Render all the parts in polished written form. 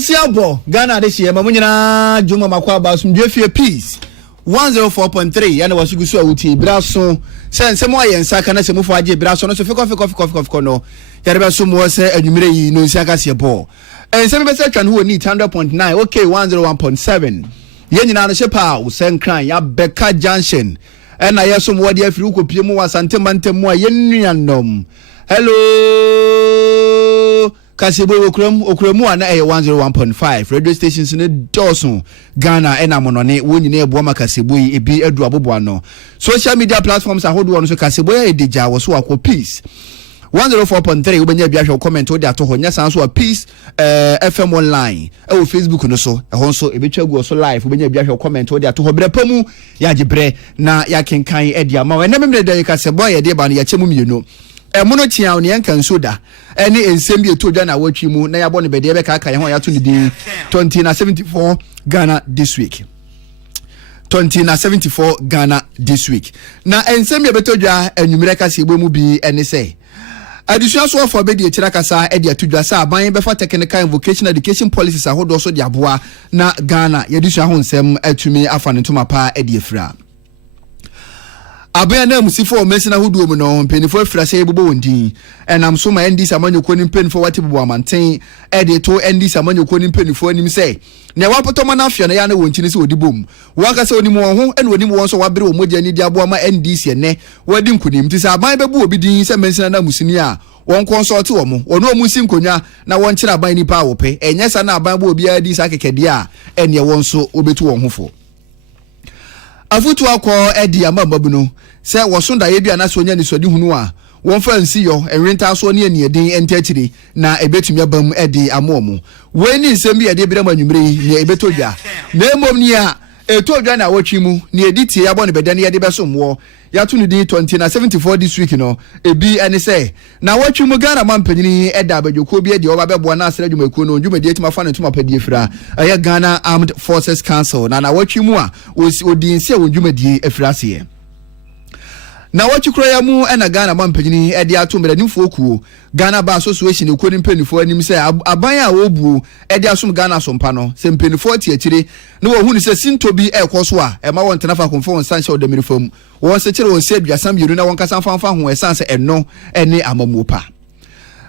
Siabo, Ghana this year, Mamuina, Juma Makwaba, some Jeffy Peace. 104.3, and was Gusu Uti, Brasso, San Samoy and Sakana Samufaji, Brasso, so Fico, no, Yarabasum was a numeri, no Sakasia ball. And some person who need 100.9, okay, 101.7. Yenina Shepa, San Cran, Yabeka Junction, and I have some word if you could Pimu was Antemantemo, Yenianom. Hello. Kasebo okremu ana 101.5 radio stations ne Dawson Ghana ena monone woni na ebuama Kasebo yi ebi edu abobo ano social media platforms ahodo no so Kasebo ya edija wo so akọ peace 104.3 ubenya bia hwe comment odi ato ho nya san so a peace FM online e Facebook no so e ho so ebetwa gu so live ubenya bia hwe comment odi ato ho brepamu ya gibre na ya kenkan edi ama we na memre de Kasebo ya de ba no ya chemu mienu mono tia ne yankan soda ene ensem bi etodwa na watwi mu na yabo ne bede be ka ye ho ya to ne din 2074 Ghana this week 2074 Ghana this week na ensem bi betodwa anwumire ka se mu bi ene se additional so for be de tira kasa e de atodwa sa aban be fa technical and vocational education policies ahodo so de aboa na Ghana ye disua ho nsem atumi afa ne ntoma pa e de afira abia na musifo mesina hudu mu no mpenifo afirase bobo wondin enam so ma ndis amanyoko ni mpenifo watebo amanten e de to ndis amanyoko ni mpenifo anim se ne wapoto na afia na ya na wonchini se odibom waka se onimu won ho ene onimu won so wabere omoja ni di aboa ma ndis ene wadi nkunim ti se aban bebu obi din se mesina na musini a won consult wo mo ono musi nkonwa na won kira aban ni pa wope enye sa na aban bo obi adi sa kekede a ene won so obetu won hofo afutu akọ edi amababu no se wosonda ye bia na so nya ni sodi hunu a won fa nsi yo enwenta so ne ani edin entachiri na ebetumi abam edi amomo we ni nsem bi edi bira manwumre ne ebetodwa na emom ni a etodwa na watwi mu ne editi ya bone bedane ye de besomwo ya to ne din 2074 this week no ebi ene se na watwi mu Ghana mampanyini eda abadwoko bi edi oba bebo na asra dwumakuo no dwumadi etima fa ne tuma padie fira aya Ghana Armed Forces Council na watwi mu a odin se dwumadi afirase ye na wachukro ya mu ena Ghana mampanyini edi atombe nimfo kuo Ghana Bar Association ekuo ni mpenifo anim se aban a wobuo edi asom Ghana sompa no se mpenifo ti akire na wo hunu se sintobi ekoso a ema won tenafa konfo won sanche odamirifam won se kire won se aduasam yeru na won kasa fanfa ho esanse eno ene amamuopa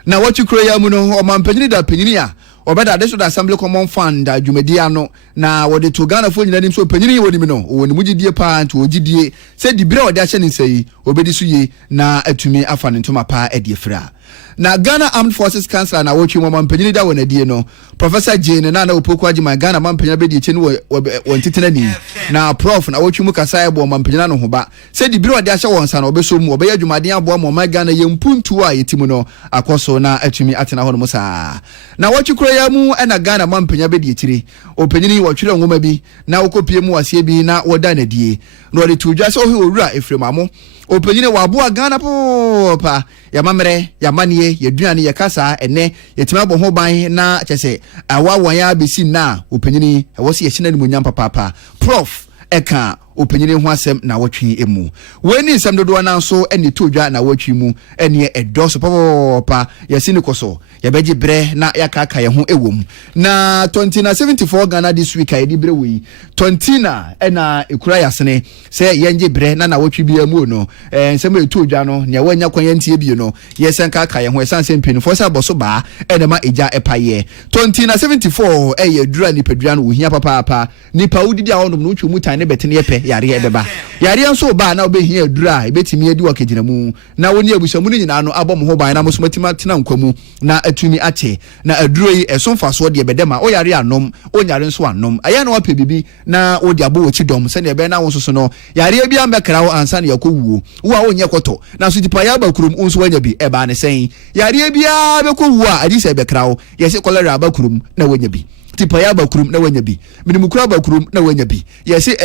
na wachukro ya mu no o mampanyini da panyini a obeda de so da assembly common fund adwumadi ano na wode to Ghana fo nyina nim so panyini woni mi no woni mugidie pa nto ogidie se dibire wode ahye ne nsai obedi so ye na atumi afa ne ntoma pa edi afira na Ghana Armed Forces Council na wotwi mo mampanyini da wona die no Professor Jane na opoku agima Ghana mampanyina be die cheni won titena ni na prof na wotwi mu kasa ebo mampanyina no hoba se dibire wode ahye won sa na obeso mu obeya adwumaden abo mo Ghana yempuntu a yetimu no akoso na atumi atena ho no musa na wotwi ya mu ena Ghana mampanya be die chire opanyini wotwire ngoma bi na okopie mu wasie bi na woda na die no de tudwa so owura efremamo opanyini waboa Ghana popa ya mamre ya manie ya duane ya kasa ene yetima bo ho ban na kyese awawan ya besi na opanyini wosi ye hina ni munyam papa prof eka opanyini ho asem na wotwe emu weni nsem dodo na so eni todwa na wotwe mu eni edoso papa yesi ni koso ya beji bre na yakaka ye ho ewom na 2074 Ghana this week ai di bre wi 20 na ena ekura yasene se yenje bre na wotwe bia mu no nsem etodwa no ne wanya kwanya ntie bi no yesen kaka ye ho esanse mpeni fo sa boso ba enema eja epaye 2074 eye dura ni pedua no ohia papa nipa udidi a honom no twu mutan ne betene yepe yare ebeba yare nso ba na obehia adura ebetimi adi wakagina mu na woni abusamu ni nyina no abom ho ban na mosomatima tena nkwamu na atumi ache na aduro yi esonfa so de bedema o yare anom o nyare nso anom aya na wape bibi na odi abo wo chidom se ne be na won so no yare bia mbekra wo ansa na yakowuo wo a onye koto na so tipa ya bakurum nso wanya bi eba ne sen yare bia bekowu a adi se bekra wo yese kolera bakurum na wanya bi tipa ya bakurum na wanya bi minimukura bakurum na wanya bi yesi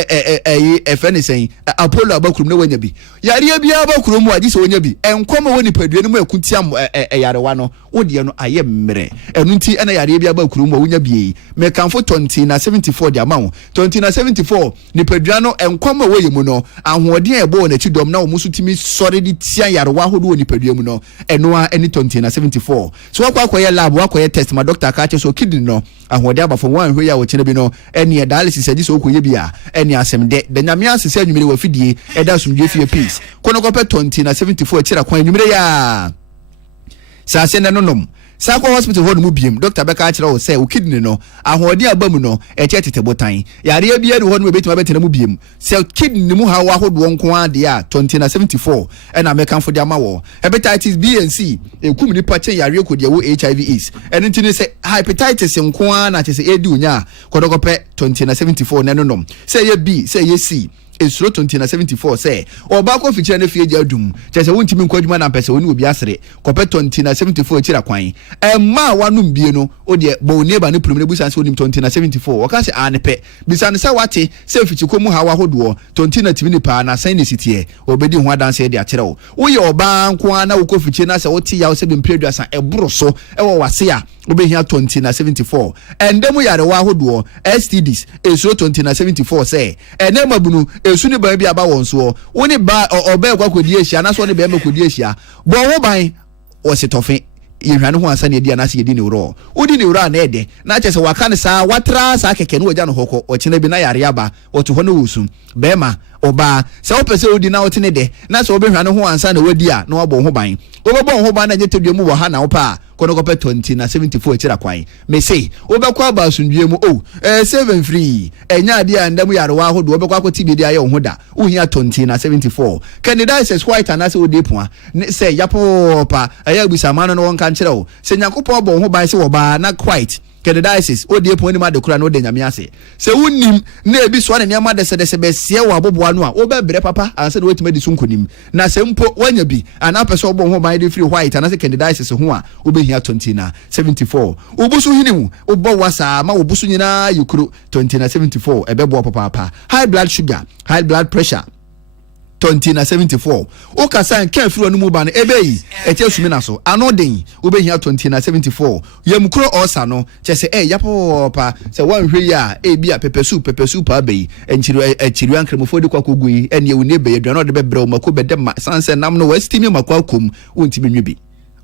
efene sen apollo bakurum na wanya bi yare bia bakurum wa gise wanya bi enkoma woni padua no mu akuntiam yarewa no wode no aye mmere enu nti ena yare bia bakurum wa wanya bi me kanfo 20 na 74 de ama 20 na 74 ni padua no enkoma wo yemu no ahoɔden ebo na chidom na wo musu timi sɔre di tia yarewa hodo woni padua mu no eno a eni 20 na 74 so akwa lab akwa test ma doctor ka che so kidney no ahoɔden abafo wan hwe ya wo chene bi no ene dialysis agi so okoye bia ene asem de nyame asese anwumire wa fidie eda sumdwe fie peace kono kopɛ 20 na 74 chira kwan anwumire ya sa se na nonom Sako hospital ho mu biem doctor beka akira wo say wo kidney no ahoɔden abamu no eche tetebotan yare bia ne ho no betima betena mu biem say kidney mu ha wa hodo nko ade a 20 na 74 ɛna mekanfo de ama wo hepatitis B and C ekum ni pa chen yare ko de wo HIV is ɛno ntini say hepatitis nko a na che say edi unya kodokopɛ 20 na 74 na nonom say ye B say ye C esuro 20 na 74 say oba ko fiche na fie adum chese wontimi nkwadwuma na pese woni obi asere kopɛ 20 na 74 chira kwan emma wanum bie no ode bo neighbor ne pulum ne busan se wonim 20 na 74 waka se anepe bisan se wate se fiche ko mu hawa hodo 20 na timi ni pa na san ne sitie obedi ho adanse de akere wo ye oba nko na wo ko fiche na se wote ya wo se bempredua san eboro so ewo wase a obehia 20 na 74 endemu yare wa hodo STDs esuro 20 na 74 say enema bunu esu ni ban bi aba won so woni ba oba kwa kodi ehia na so ne be kodi ehia bo wo ban o se tofe yehwane ho ansa ne dia na se yedi ne woro odi ne woro na ede na chese waka ne sa watra sa keke ne oja no hoko o chene bi na yare aba o to ho no wusu bema oba se wo pese odi na wote ne de na se obehwane ho ansa na wadi a na wabɔ ho ban obɛbɔ ho ban na nyetedua mu wɔ ha na wo pa kono kopɛ 20 na 74 chira kwan me say obɛkɔ aba asundue mu 7 free enya ade a ndam yare wa hodo obɛkɔ akɔti bi de ayɛ wo ho da wo hia 20 na 74 candidates is white and as odi poa say yapo pa aya busama no won kan kyerɛ wo se nyakopɔ bɔ ho ban se wo ba na quite candidates odi epo ni ma de kura no de nyame ase se wonim na ebi so na nyama de se be sie wo aboboa no a wo be brɛ papa anse de wetima di so nkonim na se mpo wanya bi ana pɛ so bɔ ho ban de free white and as candidates ho a wo be hia 20 na 74 obusu hinimu obɔ wasa ma obusu nyina yukuru 20 na 74 ebɛbɔ papa high blood sugar high blood pressure 20 na 74 o kasa nka afiro no mu ba no ebeyi eche sumi na so anoden obehia 20 na 74 yemkuro osa no chese yapo pa se wanhwe ya bia pepesu pa beyi enchiri ankremofo de kwakogu yi ene ye woni be aduano de bebre o mako bede ma sanse nam no wastimi makwakom wontimi nwibi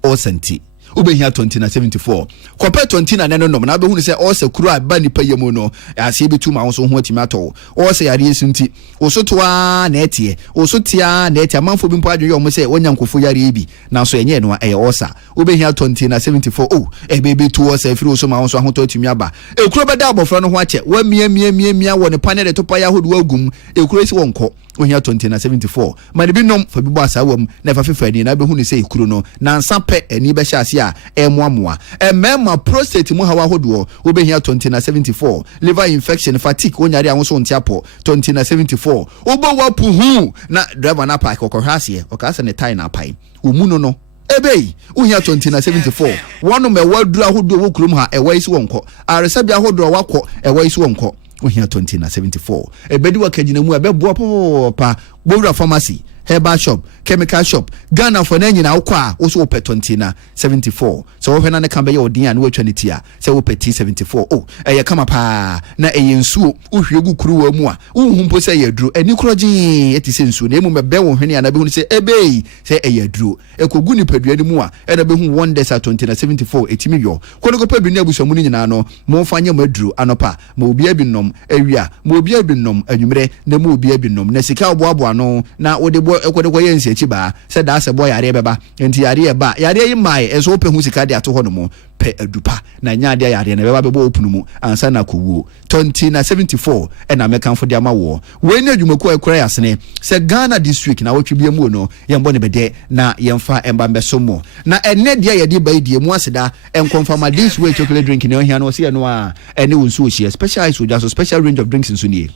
osanti ubehia 20 na 74 kopɛ 20 na neno nom na be hunu sɛ ɔsɛ kuro a ba nipa yemu no ase betu ma wo so ho atimi atɔ ɔsɛ yare esunti osotoa na etie osotia na etie amanfo bi mpo adwe yom sɛ wonya nkofo yare bi na so enye no ɛyɛ ɔsa ubehia 20 na 74 bebe tu ɔsɛ firi so ma wo so ahotɔ atimi aba ekuro bɛda abɔfra no ho akyɛ wa mia wɔ ne panel de topa ya hodo agum ekuro si wɔnkɔ ohia 20 na 74 mane bi nom fa bi bɔ asawam na fa fefa ni na be hunu sɛ ekuro no na nsa pɛ ani bɛ hyɛ a ɛmoamoa ɛmɛma prostate mu hawa hodo obehia 20 na 74 liver infection fatigue onyare ahoso ntiapo 20 na 74 obo wapu hu na driver na park okohase okase ne tie na pai omu no ebei uhia 20 na 74 wono me wadura hodo wo kurom ha ɛwa isi wonko aresabia hodo wakɔ ɛwa isi wonko uhia 20 na 74 ebedi wakagina mu ɛbɛboa pa bowura pharmacy herbal shop chemical shop Ghana for na nyina wokɔ a wo so wopɛ 20 na 74 so wo hwɛ na ne kan bɛyɛ odin a ne watwa ne tia sɛ wopɛ T74 ɛyɛ kama pa na ɛyɛ nsuo wohwie gu kuruwa mu a wohu mpo sɛ ɛyɛ duro ani korɔgye ɛti sɛ nsuo na emu mɛbɛ wo hwene a na bɛhu sɛ ebei sɛ ɛyɛ duro ɛkogu nipadua ne mu a ɛna bɛhu wonders a 20 na 74 ɛtimi yɔ kono ko pa bi na abusamu ne nyina no mo fa nyɛ maduro anopa ma obi abi nom awia ma obi abi nom anwumere na ma obi abi nom na sika oboaboa no na wode ekode ko yensi echi ba se da se boy yare beba enti yare ba yare yi mai enso ope hu sika de ato ho no mo pe adupa na nya de yare na beba bebo opunu mu ansa na kowo 20 na 74 e na mekanfo de ama wo we na adwumako ekura yasene se Ghana district na wotwe bia mu no yembo ne bede na yemfa emba mbeso mo na enne de ye de ba die mu aseda enkonfama this way chocolate drink ne ohia no se no a ene wonsu ohia special ice so special range of drinks nso nie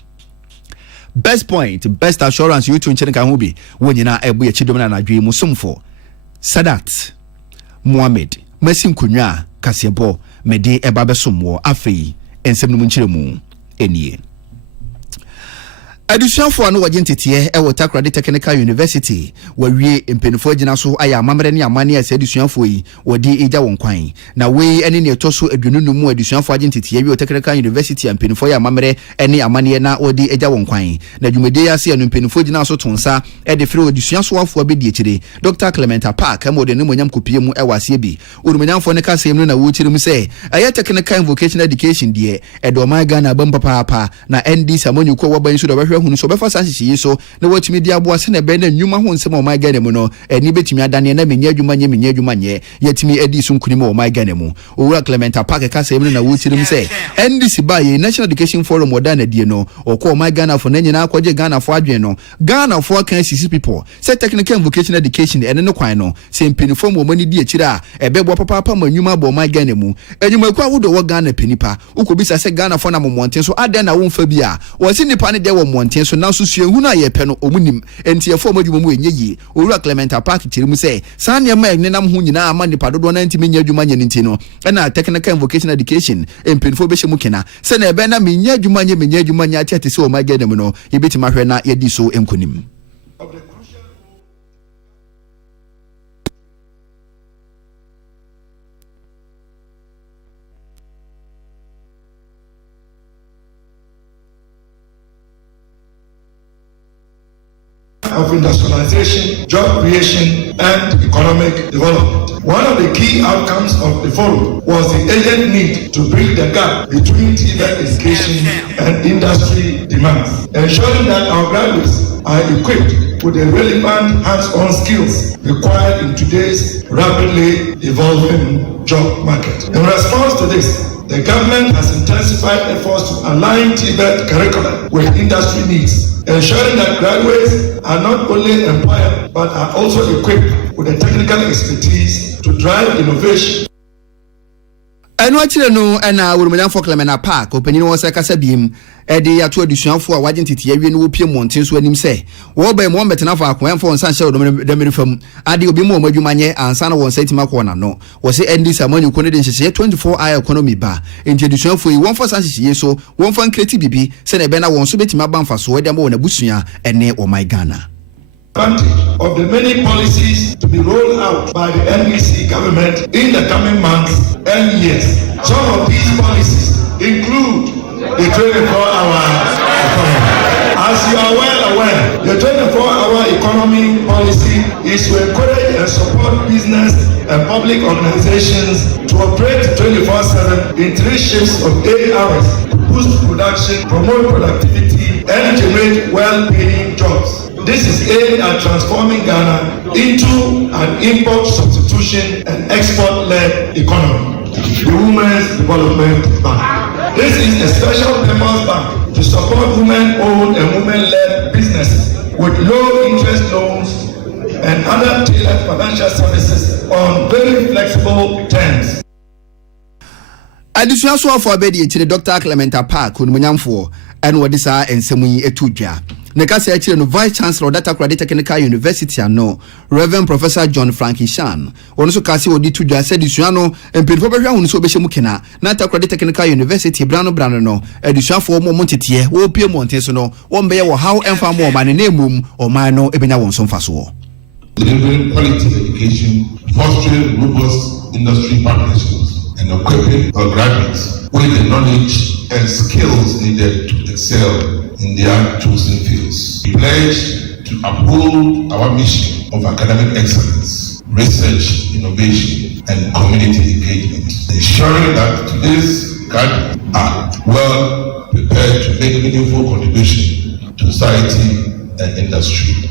Best Point, Best Assurance, you to in Chenkahubi, when you na ebu ya chidomina na dream musumfo. Sadat, Mohammed, Messim Kunya, Kasiabo, Mede Ebabesumwo, Afei, ensem no munchiremu enie Adusuafo no wagye ntete e Takoradi Technical University wawie mpenifo agina so aya amamre ne amane ase adusuafo yi wodi eja won kwan na we ene ne etoso adununu mu adusuafo agye ntete wie Technical University mpenifo ya amamre ene amane na wodi eja won kwan na dwumede ya se no mpenifo agina so tonsa e de fere adusuafo afo abedi ekire Dr. Clement Park amode ne monyam kopie mu e wase bi urumanyamfo ne kasem no na wo kire mu se aye Technical Vocational Education de e do man Ghana bamba papa na ND samonyu ko waban so do hunu so befa sanhihye so na watumi dia boa se na be na nnwuma ho nsem o my Ghana mu no ani betumi adane na menya adwuma nye yatumi adi so nkuni mu o my Ghana mu owura Clement Park ka se na wotirim se NDC ba ye National Education Forum oda na die no okọ o my Ghana fo na nyina akwaje Ghana fo adwen no Ghana fo kan sisi people say technical and vocational education ene no kwan no se mpenifo mo mani di akira a ebebo papa ma nnwuma bo o my Ghana mu enwuma kwa wodo wo Ghana penipa ukobisa se Ghana fo na momonten so adan na wo mfa bi a wo se nipa ne de wo monten so na so suahu na ye pe no omunim entiefo madwuma mu enye yi owura Clement Park kirimu se sane ma egnenam ho nyina ama nipa dodo na ntimi nya adwuma nya ntino na technical and vocational education empenfo be hye kena se na ebe na menya adwuma nya atiate se o my Ghana mu no ye betima hwe na ye di so enkonim of industrialization, job creation, and economic development. One of the key outcomes of the forum was the urgent need to bridge the gap between TVET education and industry demands, ensuring that our graduates are equipped with the relevant hands-on skills required in today's rapidly evolving job market. In response to this, the government has intensified efforts to align TVET curriculum with industry needs, ensuring that graduates are not only employed but are also equipped with the technical expertise to drive innovation. Eno akire no na urumanyamfo Clement Park opanyin wo se kasa biem ede yato adusuafo a waje ntete awie no opie monten so anim se wo ba mu betena fa akwanfo nsan hye do merifam ade obi mu adwumanye ansa na won satima ko na no wo se ND samanyu ko ne de nhye 24 hour economy ba enti adusuafo yi won fa san hye so won fa nkreti bibi se na be na won so betima banfa so ede ma won abusua ene o my Ghana advantage of the many policies to be rolled out by the NDC government in the coming months and years. Some of these policies include the 24-hour economy. As you are well aware, the 24-hour economy policy is to encourage and support business and public organizations to operate 24/7 in 3 shifts of 8 hours to boost production, promote productivity, and generate well-paying jobs. This is aimed at transforming Ghana into an import substitution and export-led economy. The Women's Development Bank. This is a special purpose bank to support women-owned and women-led businesses with low-interest loans and other tailored financial services on very flexible terms. Adusuafo afọ abedi ekire Dr. Clement Park onumunyamfo ene wodi saa ensemu yi etudwa ne kasa ekire no Vice Chancellor Takoradi Technical University ano Reverend Professor John Frankishan ono so kase wodi tudwa se disua no empedifo behwa hunu so behye mukena na Takoradi Technical University brano no adusuafo mo montete wo pie monte so no wo mbeye wo how emfa mo man na emum o man no ebenya won so mfaso delivering quality education, fostering robust industry partnerships, and equipping our graduates with the knowledge and skills needed to excel in their chosen fields. We pledge to uphold our mission of academic excellence, research, innovation, and community engagement, ensuring that today's graduates are well prepared to make meaningful contribution to society and industry.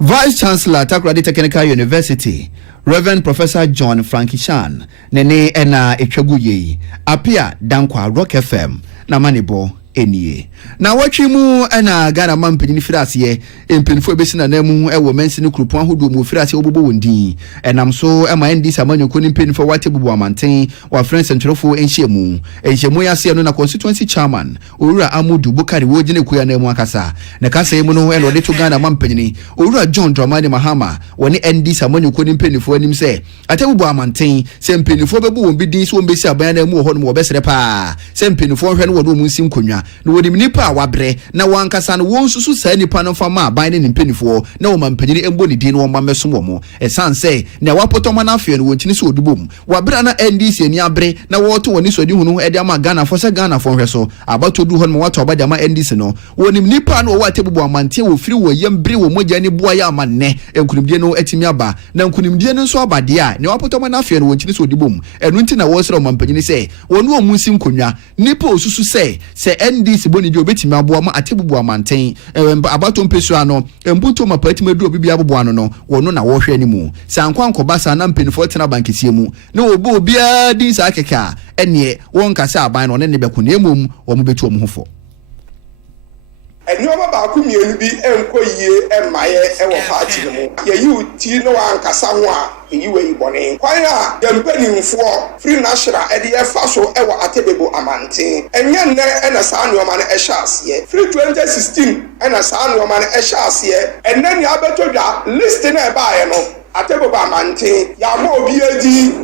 Vice Chancellor Takoradi Technical University Reverend Professor John Frankishan nene ena etwaguye apia dankwa Rock FM na manibo enie na watwe mu ana Ghana man panyini firase empanyinfo ebesi na namu ewo mensi ne krupon ahodo mu firase obobo wondin enam so ema ndi samanyoko ne mpanyinfo wate bubu amanten wa friends ntwerofo enhyemu yase no na constituency chairman Owura Amudu Bukari wogine kuya na mu akasa na kasa yemu no eno de to Ghana man panyini Owura John Dramani Mahama woni ndi samanyoko ne mpanyinfo anim se ate bubu amanten se mpanyinfo bebu won bidin so mbesi aban na mu ho no obesere pa se mpanyinfo hwe no wodo mu nsim konwa no wodi nipa wabre na wankasa no won susu sa nipa no fama aban ne mpanyinfo na wo mampanyini embo ne din no wo mameso wo esan se na wapotoma na afie no wonchini so odubom wabra na NDC ani abre na woto woni so di hunu e de ama Ghana fo se Ghana fo hwe so abato du ho no wato abade ama NDC no wonim nipa no wo atebubu amante wo firi wo yembre wo mogya ne boa ya amanne enkunimdie no atimi aba na enkunimdie no so abade a ne wapotoma na afie no wonchini so odubom enu nti na wo sere mampanyini se wonu omunsim konwa nipa osusu se NDC boni di obetimi aboa ma atebubu amanten abato mpesu ano embuto mapatima du obi bia aboa no wono na wo hwe ni mu sankwanko basa na mpenifo tena bankesie mu na obo obia din sa keka ene won kasa aban no ne be ko na emum wo mo betu om hofo Enioma ba ku mienu bi enko yie emaye ewo party no mu ye yi ti no wan kasa ho a yiwe ibone kwan a de mpanimfo free national e de efa so ewo atebebo amanten enye nne ena saa nneoma no ehya ase free 2016 ena saa nneoma no ehya ase enne ni abetodwa list na e ba ye no atebebo amanten ya ma obi edi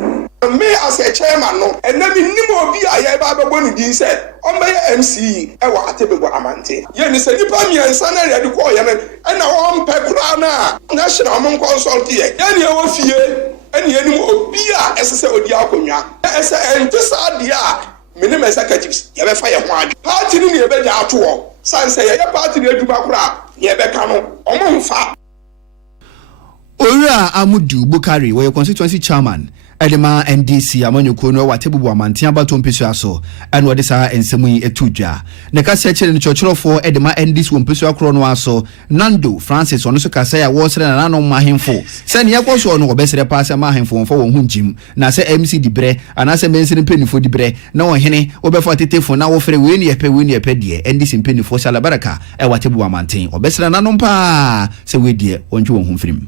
me as a chairman no enna mi nimo obi a ye ba bebo ni din se on be MC ewa atebebo amante ye ni se nipa miensa na ready ko ye na on pe kura na national mon consult ye ye ni e wo fie eni enim obi a esese odi akonwa ese entisa dia minim executives ye be fa ye ho adwo party ni ye be dia ato sanse ye party ni aduma kura ye be ka no omo mfa Owura Amudu Bukari wo constituency chairman Edema NDC amanyoko no watebubu amantia bato mpesu aso eno ode saa ensemu yi etudwa ne kase kire ne chochorofo edema NDC wo mpesu akro no aso Nando Francis ono so kase ya wo sere na nano mahemfo se ne yakoso no obesere paase mahemfo wonfo wo hunjim na se MC dibre anase mensiri penifo dibre na wo hene obefo tetefo na wo fere we ne yepe die NDC penifo sala baraka e watebubu amantin obesere na nano pa se we die wonju wo humfirim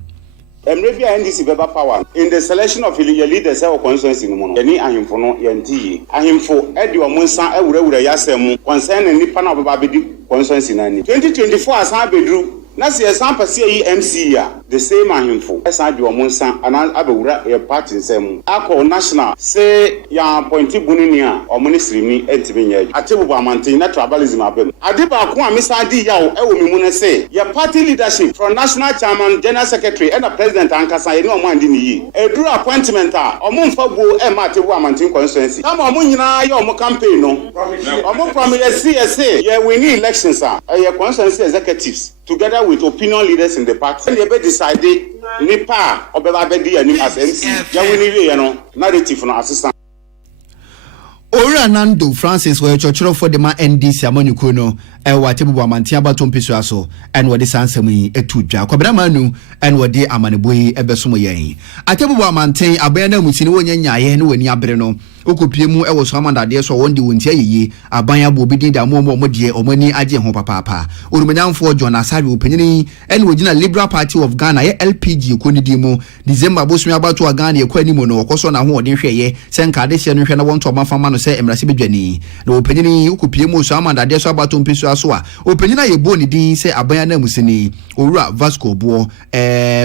Emrevia NDC beba power in the selection of your leaders or constituency no mono any ahimfo no yenti ahimfo edi omonsa awurawura yasemu concern nipa na beba bedi constituency nani 2024 asan bedru na se esan pase yi MC ya the same ahimfo esan di omonsa ana abewura ye party nsemu akọ national say ya appointee bunini a omonisiri ni entimi nya atebubu amantin na tribalism abem adeba ko amisa di ya o ewo mimu ne say your party leadership from national chairman general secretary and the president ankasa ye ni omo andi ni yi eduru appointment a omo mfa buo e ma atebubu amantin constituency kama omo nyina ya omo campaign no omo promise ye we need elections a ye constituency executives together with opinion leaders in the party they be decided nipa obeba bedi anim as MC ya we ni we no narrative no assistant Owura Nando Francis wo chochorofo de ma NDC amanyoko no ewa tebubu amantia bato mpesu aso en wode sansam yi etudwa kwabra manu en wode amaneboyi ebesom yen atebubu amanten aban na musini wonya nyaaye ne wani abere no okopie mu ewo so amandade so wonde wontia yiyi aban abo bidin da mo de omani age ho papa orumanyamfo John Asari opanyini en wogina Liberal Party of Ghana ye LPG konidi mu December bosumi abato Ghana ye kwani mu no okoso na ho odin hweye senkade hye no hwe na wonto mafama no se emrase bedwani na opanyini okopie mu so amandade so abato mpesu aso a opanyina ye boni din se aban na musini Owura Vasco Buo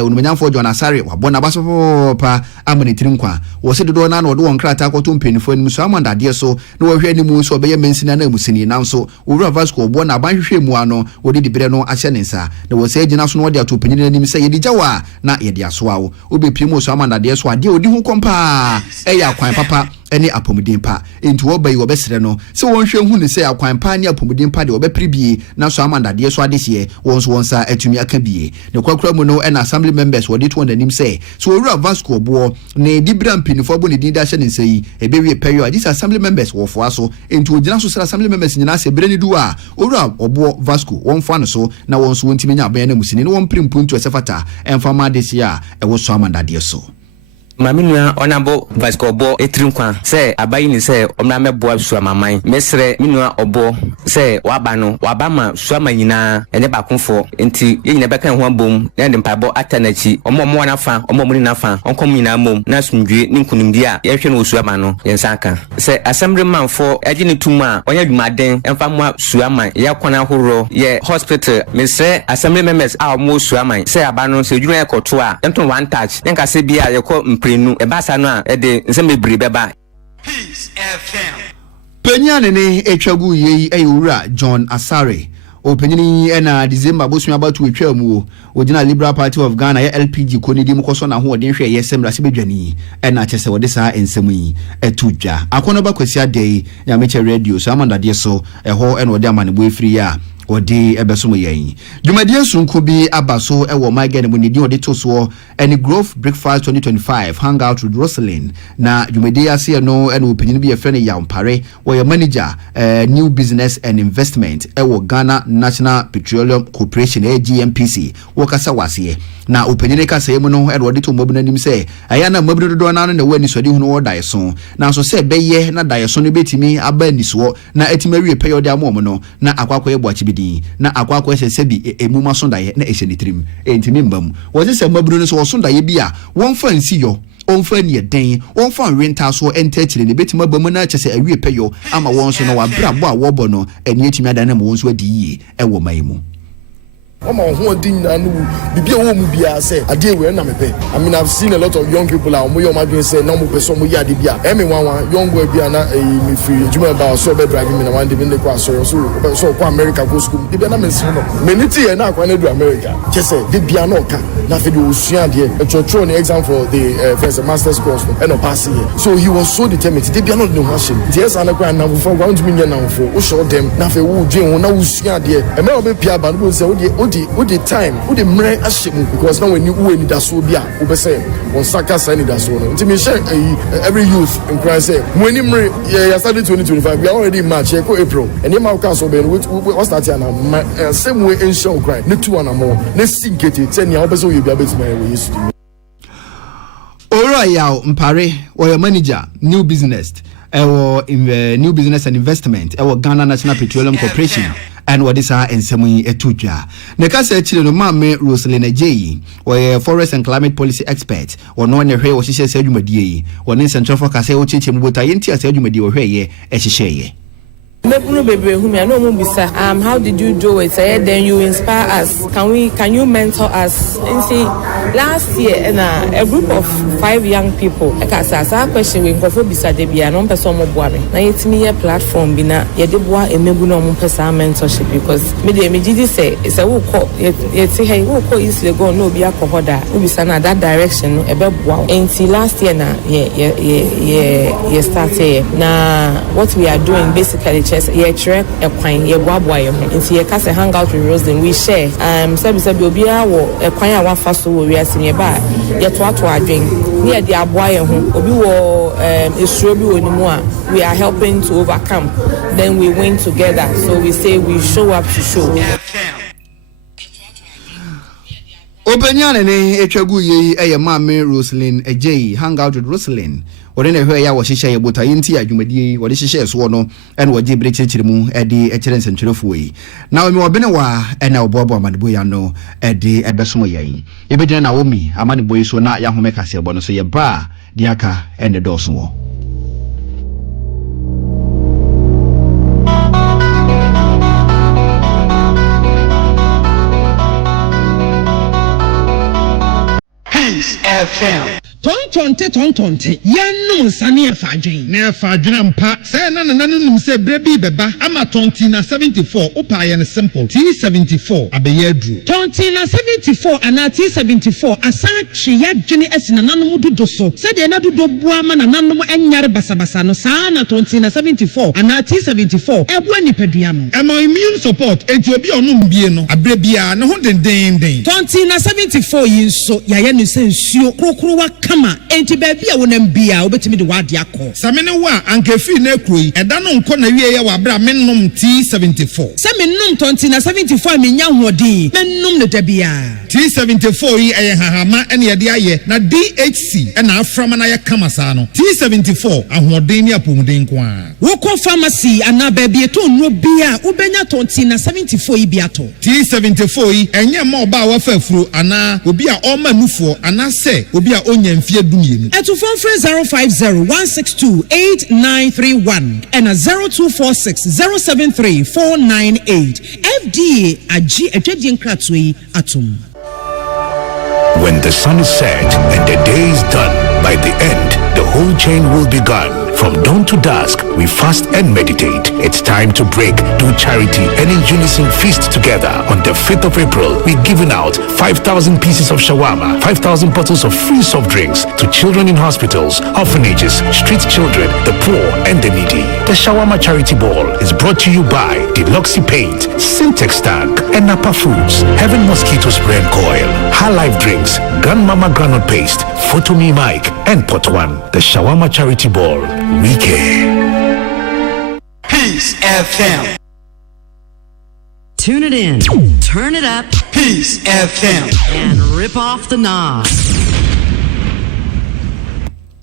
orumanyamfo John Asari wabona baso pa amanitiri nkwa wo se dodo na no do wonkrata akoto penifo ni so amandade so na wo hwe ni mu so obeye mensina na musini nanso Owura Vasco Buo na ban hwehwe mu ano wodi dibere no ahye nensa na wo se agina so no wodi atopanyina nim se yedi jawa na yedi asoa wo obepie mu so amandade so ade odi hu kompa eya akwan papa ene apomudin pa enti wo bayi wo besere no se won hwe hu ne se akwan pa ne apomudin pa de wo bepribie na so amandade so adehye won so wonsa atumi aka bie ne kwakura mu no ena assembly members wodi to ndanim se so Owura Vasco Buo ne dibra mpinifo bo ne din da hye nensa yi ebewie peyo a dis assembly members wo fo aso enti ogina so sra assembly members nyina se brani du a Owura Obuo Vasco won fa no so na won so wontimi nya aban na musini ne won primpuntu esefata emfa ma dehye a ewo so amandade so Maminu onabo basketball etrinkwa say abayi ni say omna meboa suamaman mesre minua obo say wabano wabama suama nyina ene bakonfo enti ye nyina beka ho abom na de mpabo atanachi omo na fa omo muri na fa onkom nyina mom na sundwe ni nkunimdi a ye hwe no suama no yensaka say assembly man for agi ni tuma onya dwumaden emfa mo suama ye kwana horo ye hospital mesre assembly members a mo suama say abano say dwuma ekoto a enton one touch enka se bia ye ko prenu e basa no a e de nseme bri beba Peace FM Penyane ne etwagu yei eyura John Asare opanyini ena December bosu abatu etwa mu ogina Liberal Party of Ghana ya LPG konidi mukoso na ho odin hwe yesem rase bedwani ena chese wode sa ensemu yi etudwa akono ba kwasi ade ya meche radio so amanda de so eho ena ode amane bo efiri ya odi ebesomo yen dwumadie sunku bi abaso ewo magene mu nidi odi toso any growth breakfast 2025 hangout with Roselyn na dwumadie ase no ena opanyini bi efre ya mpare wo your manager new business and investment ewo Ghana National Petroleum Corporation AGNPC wo kasa wase na opanyini kasa yemu no ena odi to mobu nanim se aya na mobu dodo na na wani sodi hu no wo daeso na so se beye na daeso no betimi aba niso na etimawie pay de amom no na akwakwa ebo achibidi na akwakwa sesebi emuma sondaye na ehyenitrim entimi mbam wo se maburu no so wo sondaye bia won fa nsi yo onfa ni den onfa renta so entachire ne betima bamu na chese awie peyo ama won so no wa brabo a wo bo no eni etimi adana mo won so adi yi ewo maimu Oma who didn't know be a woman be say a deal where Namape. I mean, I've seen a lot of young people out where my say no person we are dibia. Everyone young boy be a free Juma about so bad driving in one divine class so America go school. The Benamins many and now when I do America. Just say the Bianoka, nothing to see here. A church exam for the first master's course and a passing. So he was so determined. They be not no machine. Yes, and a grand number for 1 million now for show them nothing who Jim now see here. And now be Pia Ban will say with the time, with the mere ashim, because now when you win that so be a say on Saka signing that so. Every youth in Christ say when you started 2025, we are already in March, April, and you might cancel Ben what's that same way in show cry, not 2 and more. Let's sink it, 10 years you'll be able to marry. Ora yaw mpare or your manager new business new business and investment Ghana National Petroleum Corporation and what is our ensemu etudwa ne kasa chile no mame Roselyn Ejeyi or forest and climate policy expert or no ne hwe wo hihye se adwumadie or ne central focus e wo cheche mbota yenti ase adwumadie wo hwe ye ehihye how did you do it? Then you inspire us. Can you mentor us? And see, last year, a group of 5 young people. I asked a question we go for beside the bia non person mo boare. Na it's me a platform bina ye de boa emebu no mo person mentorship because me dey say it's a wo call ye say hey wo call is le go no be akohoda. We bisa na that direction no e be boa. And see last year na ye started na what we are doing basically ye track a kwan ye boaboa ye ho nti ye ka se hang out with Roselyn we share sabi obi a wo e kwan a wa fa so wo wiase me ba ye to adwen ne ye de aboa ye ho obi wo esuro bi onimu a we are helping to overcome then we win together so we say we show up to show Openyane ne etwagu yei eye mame Roselyn Ejeyi hang out with Roselyn ore ne hwe ya wo hihye ye bota yenti adwumadie wo de hihye so no ene wo gibre chechire mu e de ekire nsentwerefo yi na o me obene wa ene obobo amanebo ya no e de ebesomo yen ebedina na wo mi amanebo yi so na ya home kase ebo no so ye ba di aka ene doso wo FM tontonte yanu nsane afadwen na afadwen mpa say na nananum say brebi beba ama tonti na 74 upa ye simple T74 abeye adru tonti na 74 ana T74 asachi yadwene asina nanum dodo so say de na dodo bua ma nanum enyare basabasa no saa na tonti na 74 ana T74 ebu anipadua no ema immune support enti obi onum bie no abrebia ne ho dendenden tonti na 74 yinso yaye no sensuo krokro wa kama enti baby a wonam bia watimi de wade akọ samene wa ankefi na kroi eda no nko na wie ye wa bra mennom T74 se mennom tonti na 74 menya hodin mennom ne dabia T74 yi eye hahama ene ye de aye na DHC ena aframa na ye kamasa no T74 ahodin ni apomuden ko a wo ko pharmacy ana ba bi eto no bia ubenya tonti na 74 yi biato T74 yi enye ma oba wa fafuro ana obi a o ma nufuo ana se obi a onya mfie dumienu eto phone 050-162-8931 and a 0246-073-498 FDA agi etwedie nkratwe atom. When the sun is set and the day is done, by the end, the whole chain will be gone. From dawn to dusk, we fast and meditate. It's time to break, do charity, and in unison feast together. On the 5th of April, we're giving out 5,000 pieces of shawarma, 5,000 bottles of free soft drinks to children in hospitals, orphanages, street children, the poor, and the needy. The Shawarma Charity Ball is brought to you by Deluxy Paint, Syntex Tank, and Napa Foods, Heaven Mosquito Spray and Coil, High Life Drinks, Grandmama Granite Paste, Photo Me Mike, and Pot One. The Shawarma Charity Ball. We care. Peace FM. Tune it in, turn it up, Peace FM, and rip off the knob.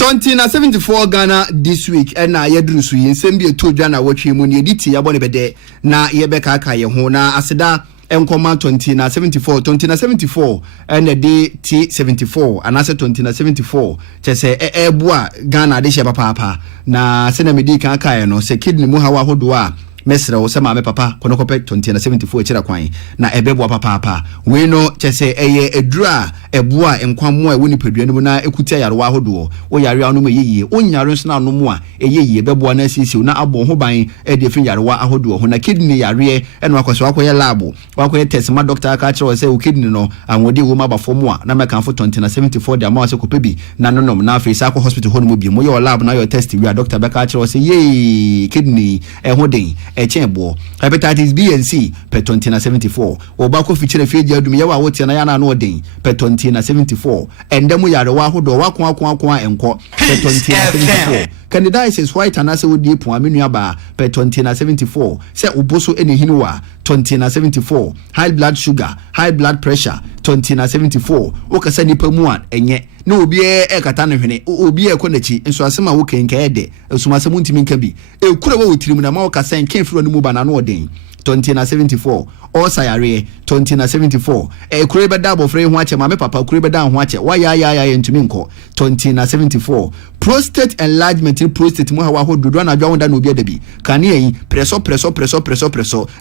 74 Ghana this week and na yedru so yin sembi eto dwa na wotwe mu ne editi ya bone bede na yebeka aka ye ho na aseda enkoma 74 and the T74 and ase 74 chese ebua Ghana de she papa na se na medi kan aka ye no se kidney mu hawa hodo a mesra wo se ma me papa kono kope 74 chira kwan na ebebo papa we no chese eye edura eboa enkwammo a woni paduane mu na ekutia yarewa ahodo wo yarewa no meyeye onyare nso na no mu a eyeye bebo na sisi na abo ho ban e de fin yarewa ahodo ho na kidney yare e no akwaso akoye lab akoye test ma doctor aka kire say o kidney no anwode wo ma bafo mu a na meka fo 74 de ama se kopebi na no na afi sa ko hospital ho no mu bi mo ye lab na your test wi doctor beka kire say ye kidney e ho den echebo hepatitis B and C per 74 obako fichire feji adum ye wa wote na ya na no den per 74 endemu yare wa hodo wa kwa enko per 74 candidates white anase wodi pon amenu aba per 74 se oboso ene hinwa 74 high blood sugar high blood pressure 74 okasa nipa mu a enye na obi kata no hwene obi ekonachi nso asema wo kenka ede esumase muntimi nka bi ekura wo wotirimu na ma okasa enken firo no mu ba na no oden 74 o sayare 74 ekure beda abofre ho ache ma me papa kure beda ho ache wa ya ntumi nko 74 prostate enlargement prostate mu hawa hododo na adwa wonda na obi adabi kane yi presso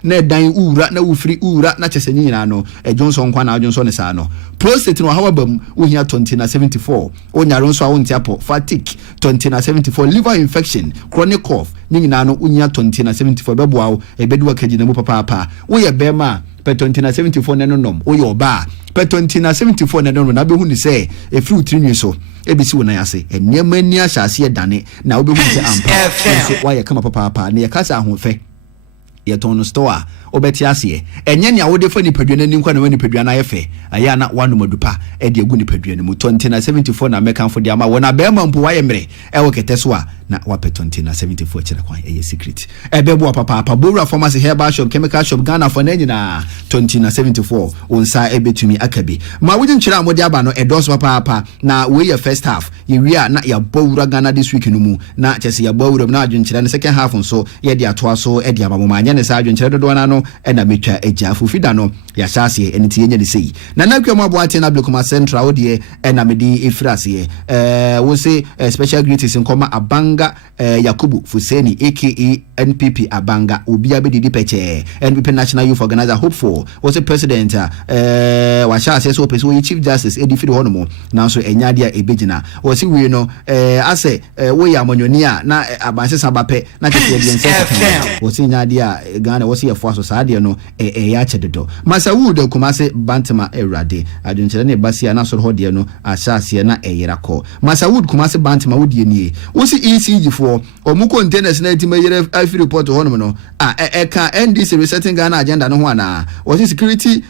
na dan ura na ufiri ura na chese nyina no Johnson kwa na Johnson ne sa no prostate no hawa bam ohia 74 onyaro nso a wonti apo fatigue 74 liver infection chronic cough nyina no unya 74 beboa ebedu akaji na mu papa wo ye bema per 74 na nonom wo ye oba per 74 na nonom na be hu ni se e free utrinwi so ebisi wo na yase enema ni asase ye dane na wo be hu se ampa so wa ye kama papa na ye kasa ahofe ye ton store obeti ase enye ne awode fa ni paduane ni nkwa na wani paduane ayefe aya na wanu madupa e de egu ni paduane mu 74 na mekan fo de ama wona be ma mpo waye mere e wo keteso a na wape 74 kire kwan e secret e be bo papa bowura pharmacy herbal shop chemical shop Ghana for na nyina 74 onsa e betumi akabi ma wudin kire amode aba no e dos papa na we ye first half ye wi a na ya bowura Ghana this week no mu na chese ya bowura na adwun kire na second half nso ye de atoa so e de aba mo ma anya ne sa adwun kire dodo na no ena metwa eja fufida no ya sase eniti yenye de sei na nakwa mo aboate na blokoma central odie ena medi efrase wo se special greetings nkoma abanga Yakubu Fuseni aka NPP abanga obi abedidi peche NPP National Youth Organizer hopeful was a president wa sha ase so person chief justice edifidi honomo na so enyade a ebegina wo se we no ase wo ya amonyoni a na abanse sabape na tete de nse wo se nyade a Ghana was here for society no ya chededo Masa Wood Kumase Bantama Erade adunchene Basia na so hodie no asase na eyirako Masa Wood Kumase Bantama wodie nie wo si ECG for omu containers na etima yere afi report ho no no eka NDC resetting Ghana agenda no ho ana was security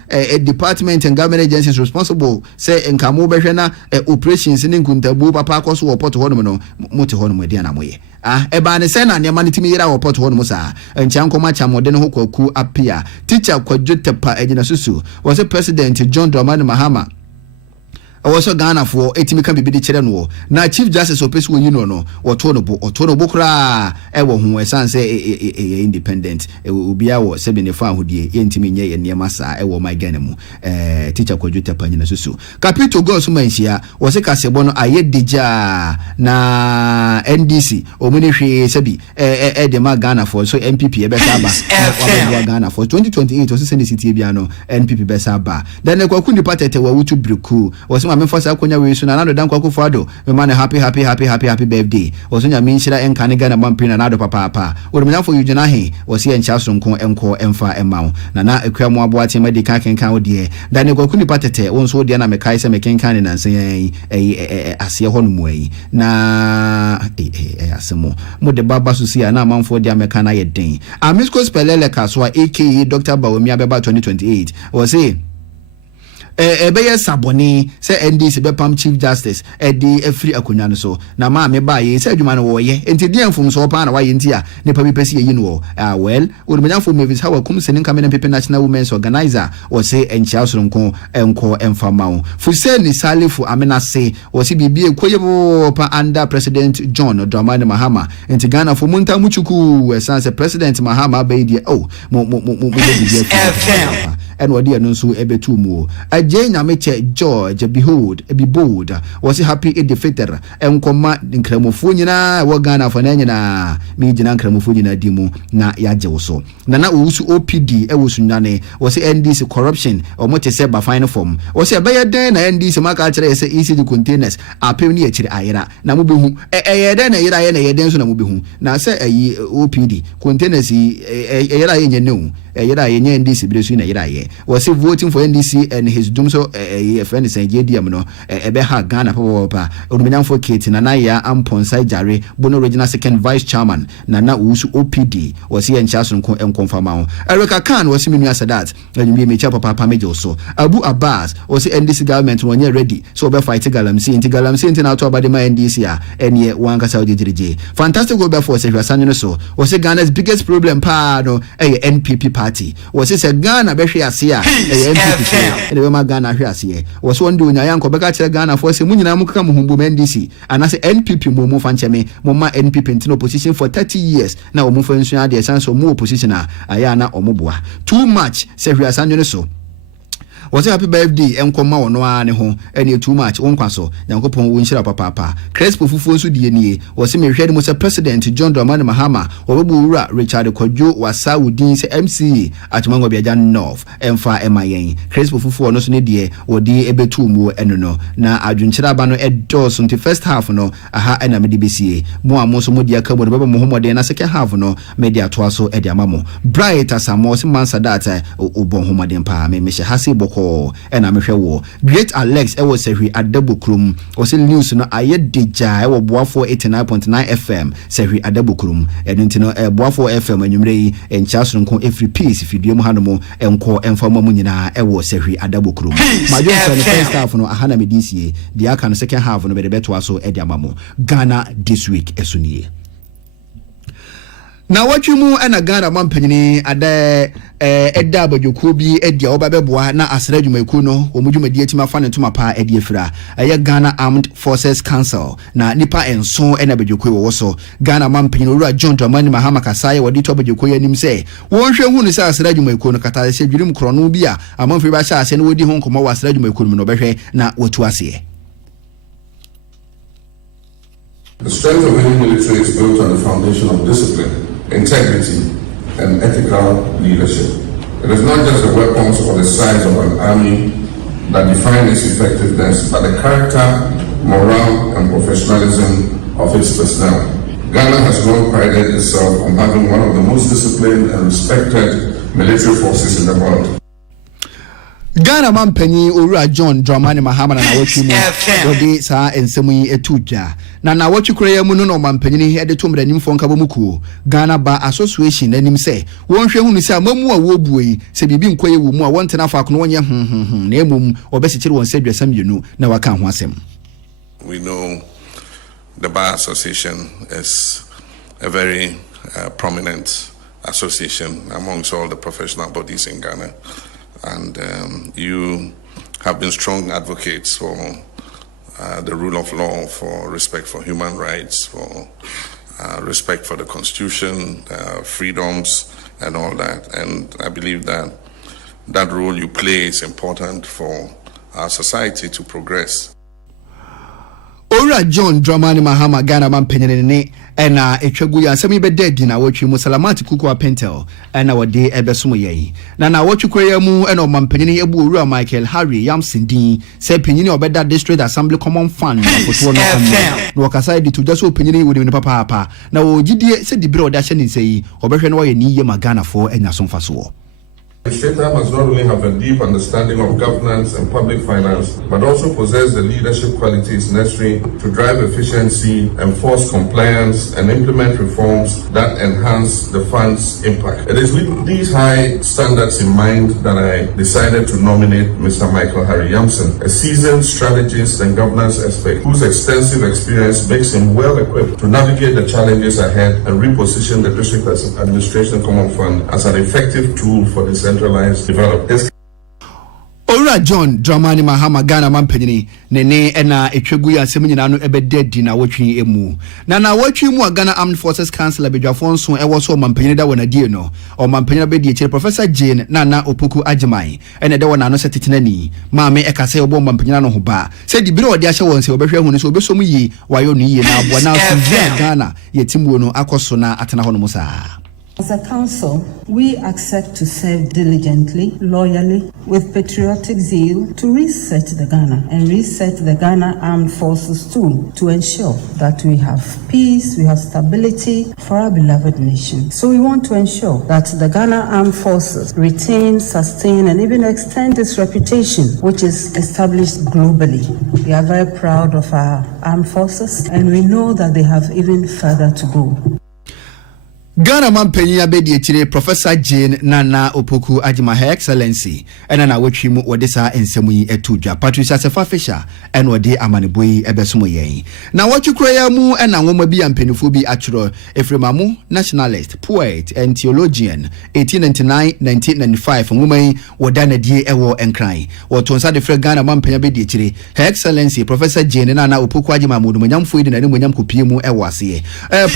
department and government agencies responsible say nkamo behwe na operations ni nkuntabu papa akoso report ho no no mote ho no mede na moye eba ne se na ne mane timi yera report ho no sa enkyankoma chamode no ho kwaku apia teacher kwadwotepa agina susu was president John Dramani Mahama also Ghana for etimi kan bibidi kire no na Chief Justice opesi wo yino no oto no bo kra wo hu esan say independent obia wo se benefa ahodie yentimi nye niema sa wo my Ghana mu teacher kwadwota panyina susu capital goals manhia wo se kasebo no ayedeja na NDC omuni hwe sebi de ma Ghana for so MPP e be saba wa Ghana for 2028 wo se send city bia no NPP be saba then kwakundi patete wa wutu briku wo me fasa konya we so na nado dan kwako fado me man happy birthday osonya me nshira enka ne Ghana mampina na nado papa wo me nyafo yujuna he wo se encha sonko enko emfa emawo na ekwamo aboate ma di kan kan wo de dan kwaku ni patete won so de na me kai se me kenkan ne nansen ase ho no mu yi na asemo mo de baba so sia na manfo de ameka na ye den amisko spelele kaswa aka Dr. Bawumia beba 2028 wo se ebeye saboni se NDC be pam Chief Justice edi free akonya no so na ma me ba ye se adwuma no wo ye enti die mfum so pa na wa ye enti a ne pa bi pesi ye no well urumanya fo Mavis Hawa kum se nka me pepe National Women's Organizer o se enchia soronko enko emfama fu se ni salifu amena se o se bibi ekoye bo pa under President John Dramani Mahama enti Ghana fo munta muchuku esanse President Mahama be die mo FM and what dear no so ebetu mu Jane Meche George behold be bold was happy in the fitter and comma in Kremofo nyina wa Ghana for na me jina Kremofo nyina dimu na yaje so na usu OPD ewusu nyane was NDC corruption or mote se ba final form was e be den na NDC maka kire se ECD containers apem ni akire ayira na mo behu den na yira ye na ye den so na mo behu na se ayi OPD containers yira ye nyene yira ye NDC biresu na yira ye was voting for NDC and his doom so friend is JDM no ebe ha Ghana papa onumenyan for Kate na ya Amponsai Jare bono regional second vice chairman na usu OPD was here in Chasun confirm Erica Khan was minu Sadat and me chapa papa major so Abu Abbas was NDC government when you ready so be fight galamsi into na to abade ma NDC and ye wan kasa ojirije fantastic go be for se Sanyo so was Ghana's biggest problem pa no NPP party was say Ghana be hwe ase a NPP and we Ghana hwe ase was one do nyanko beka kire Ghana for se munyina mukaka muhumbu NDC anase NPP mo fancheme mo ma NPP in opposition for 30 years na omo fa nsu ade sense mo opposition aya na omo boa too much se hwe Sanyo so was happy birthday enkoma wono ane ho ene too much wonkwa so yankopon wo nshira papa Crespo fufu nso die nie was me hwede mo se President John Dramani Mahama obebu wura Richard Kodjo wasa wudin se MC atmango biaja North emfa emayen Crespo fufu ono so ne die wodi ebetu mu eno no na adwunchira ba no edos until first half no aha ena me DBCA mo amoso mo dia kabo beba mo homode na second half no media to aso edi amamo bright asamo se mansa data obon homode pa me hye hase boko ena mehwe wo great Alex e was sehwi adabokrum was news no ayedeja e wo boafo 89.9 FM sehwi adabokrum eno ntino boafo FM anwumre yi enchaso nko every piece fidie mu hanomo enko emfama mu nyina e wo sehwi adabokrum majo first half no ahana medisi dia kan second half no be beto aso edi amamo Ghana this week esunie na watwimu ena Ghana mampanyini ada edda abadwoko bi edia obabeboa na asra dwumaku no omudwumadi atima fa ne ntoma pa edi efira Ghana Armed Forces Council na nipa enso ena abadwoko wo so Ghana mampanyini owura John Dramani Mahama kasaye wodi to abadwoko yanim se wonhwe hu ne sa asra dwumaku no kata se dwirim krono bi a amanfiri ba sha ase ne wodi hu nkoma wa asra dwumaku no behwe na watu ase. The strength of any military is built on the foundation of discipline, integrity, and ethical leadership. It is not just the weapons or the size of an army that define its effectiveness, but the character, morale, and professionalism of its personnel. Ghana has long prided itself on having one of the most disciplined and respected military forces in the world. Ghana Mampany Ura John Dramani Mahama na wachi mu wodi saa ensemu yi etuja na wachi kure mu no Mampany he de tomra nim fonka bomukuo Ghana Bar Association anim se wonhwe hunu se amamu a wobuo yi se bibi nkoye wo mu a wontena fa kono wonye na emum obesikire won se dwesam yenu na waka ho asem. We know the Bar Association is a very prominent association amongst all the professional bodies in Ghana. And you have been strong advocates for the rule of law, for respect for human rights, for respect for the Constitution, freedoms, and all that. And I believe that that role you play is important for our society to progress. Ora John Dramani Mahama Ghana Mampany ne ena etwagu ya asemi be dead na watwi mu Salamati Kuku Pentel ena wode ebesom yei na watwi koya mu ena Mampany ebu Owura Michael Harry Yamson din se panyini obeda District Assembly Common Fund na foto no no wakasa di to just panyini wodi ne papa na wo gidie se di bre oda hye ne sei obehwe no wo ye ni ye magana for enya somfaso. The administrator must not only have a deep understanding of governance and public finance, but also possess the leadership qualities necessary to drive efficiency, enforce compliance, and implement reforms that enhance the fund's impact. It is with these high standards in mind that I decided to nominate Mr. Michael Harry Yamson, a seasoned strategist and governance expert whose extensive experience makes him well equipped to navigate the challenges ahead and reposition the District Administration Common Fund as an effective tool for decentralized development. Ora John Dramani Mahama Ghana Mampany ne ena etwegu ya asem nyina no ebededi na wotwi emu na wotwi mu Ghana Armed Forces Council abedwafonso ewo so Mampany da wona die no o Mampany be die chere Professor Jane na Opoku Agyemai ene de wona no setetenani maame ekase obo Mampany no ho ba se di bire odi ahye won se obehwe hu ne so obesom yi wayo no yi na abo na so Ghana yetimuo no akoso na atena ho no musa. As a council, we accept to serve diligently, loyally, with patriotic zeal to reset the Ghana and reset the Ghana Armed Forces too, to ensure that we have peace, we have stability for our beloved nation. So we want to ensure that the Ghana Armed Forces retain, sustain, and even extend its reputation, which is established globally. We are very proud of our armed forces, and we know that they have even further to go. Ghana Mampany abedi etire Professor Jane na Opoku Agyemai Her Excellency ena na wotwi mu wode sa ensemu yi etudwa Patricia Sefa Fisher ena wode amaneboyi ebesom yen na wotwi kroya mu ena nwoma bi ampanifo bi atwero Efremamu nationalist poet and theologian 1899-1995 nwoma yi woda na die ewo enkran wotonsa de fre Ghana Mampany abedi etire Her Excellency Professor Jane na Opoku Agyemai modumanyamfo yi na ne monyamkopie mu ewo ase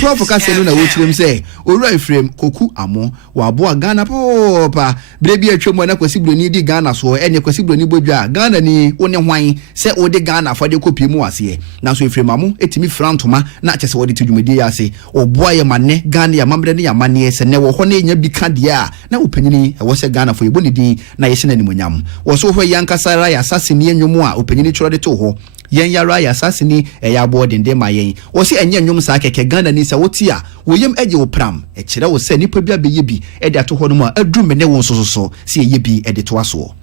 prof kaselu na wotwirem se Owura Efrem Koku Amo wabo Ghana popa brebi atwemu na kwasibroni di Ghana so enye kwasibroni bodwa Ghana ni woni hwan se ode Ghana fade kopie mu ase na so Efrem Amo etimi frantoma na kyese wode tudwumadi ya ase oboa ye mane Ghana ya mambre ne ya mane se ne wo ho na nya bika dia na opanyini wo se Ghana fo yeboni din na ye hye na nimonyam wo so hwe yankasara ya saseni enwomu a opanyini tworo de to ho yen yara ya saseni ya boarding de mayen wo se enye nwom sa keke Ghana ni sa wotia wo yem eje wo pram e kire wo se nipa bia beye bi e de ato ho no ma adrume ne won so se ye bi e de to aso.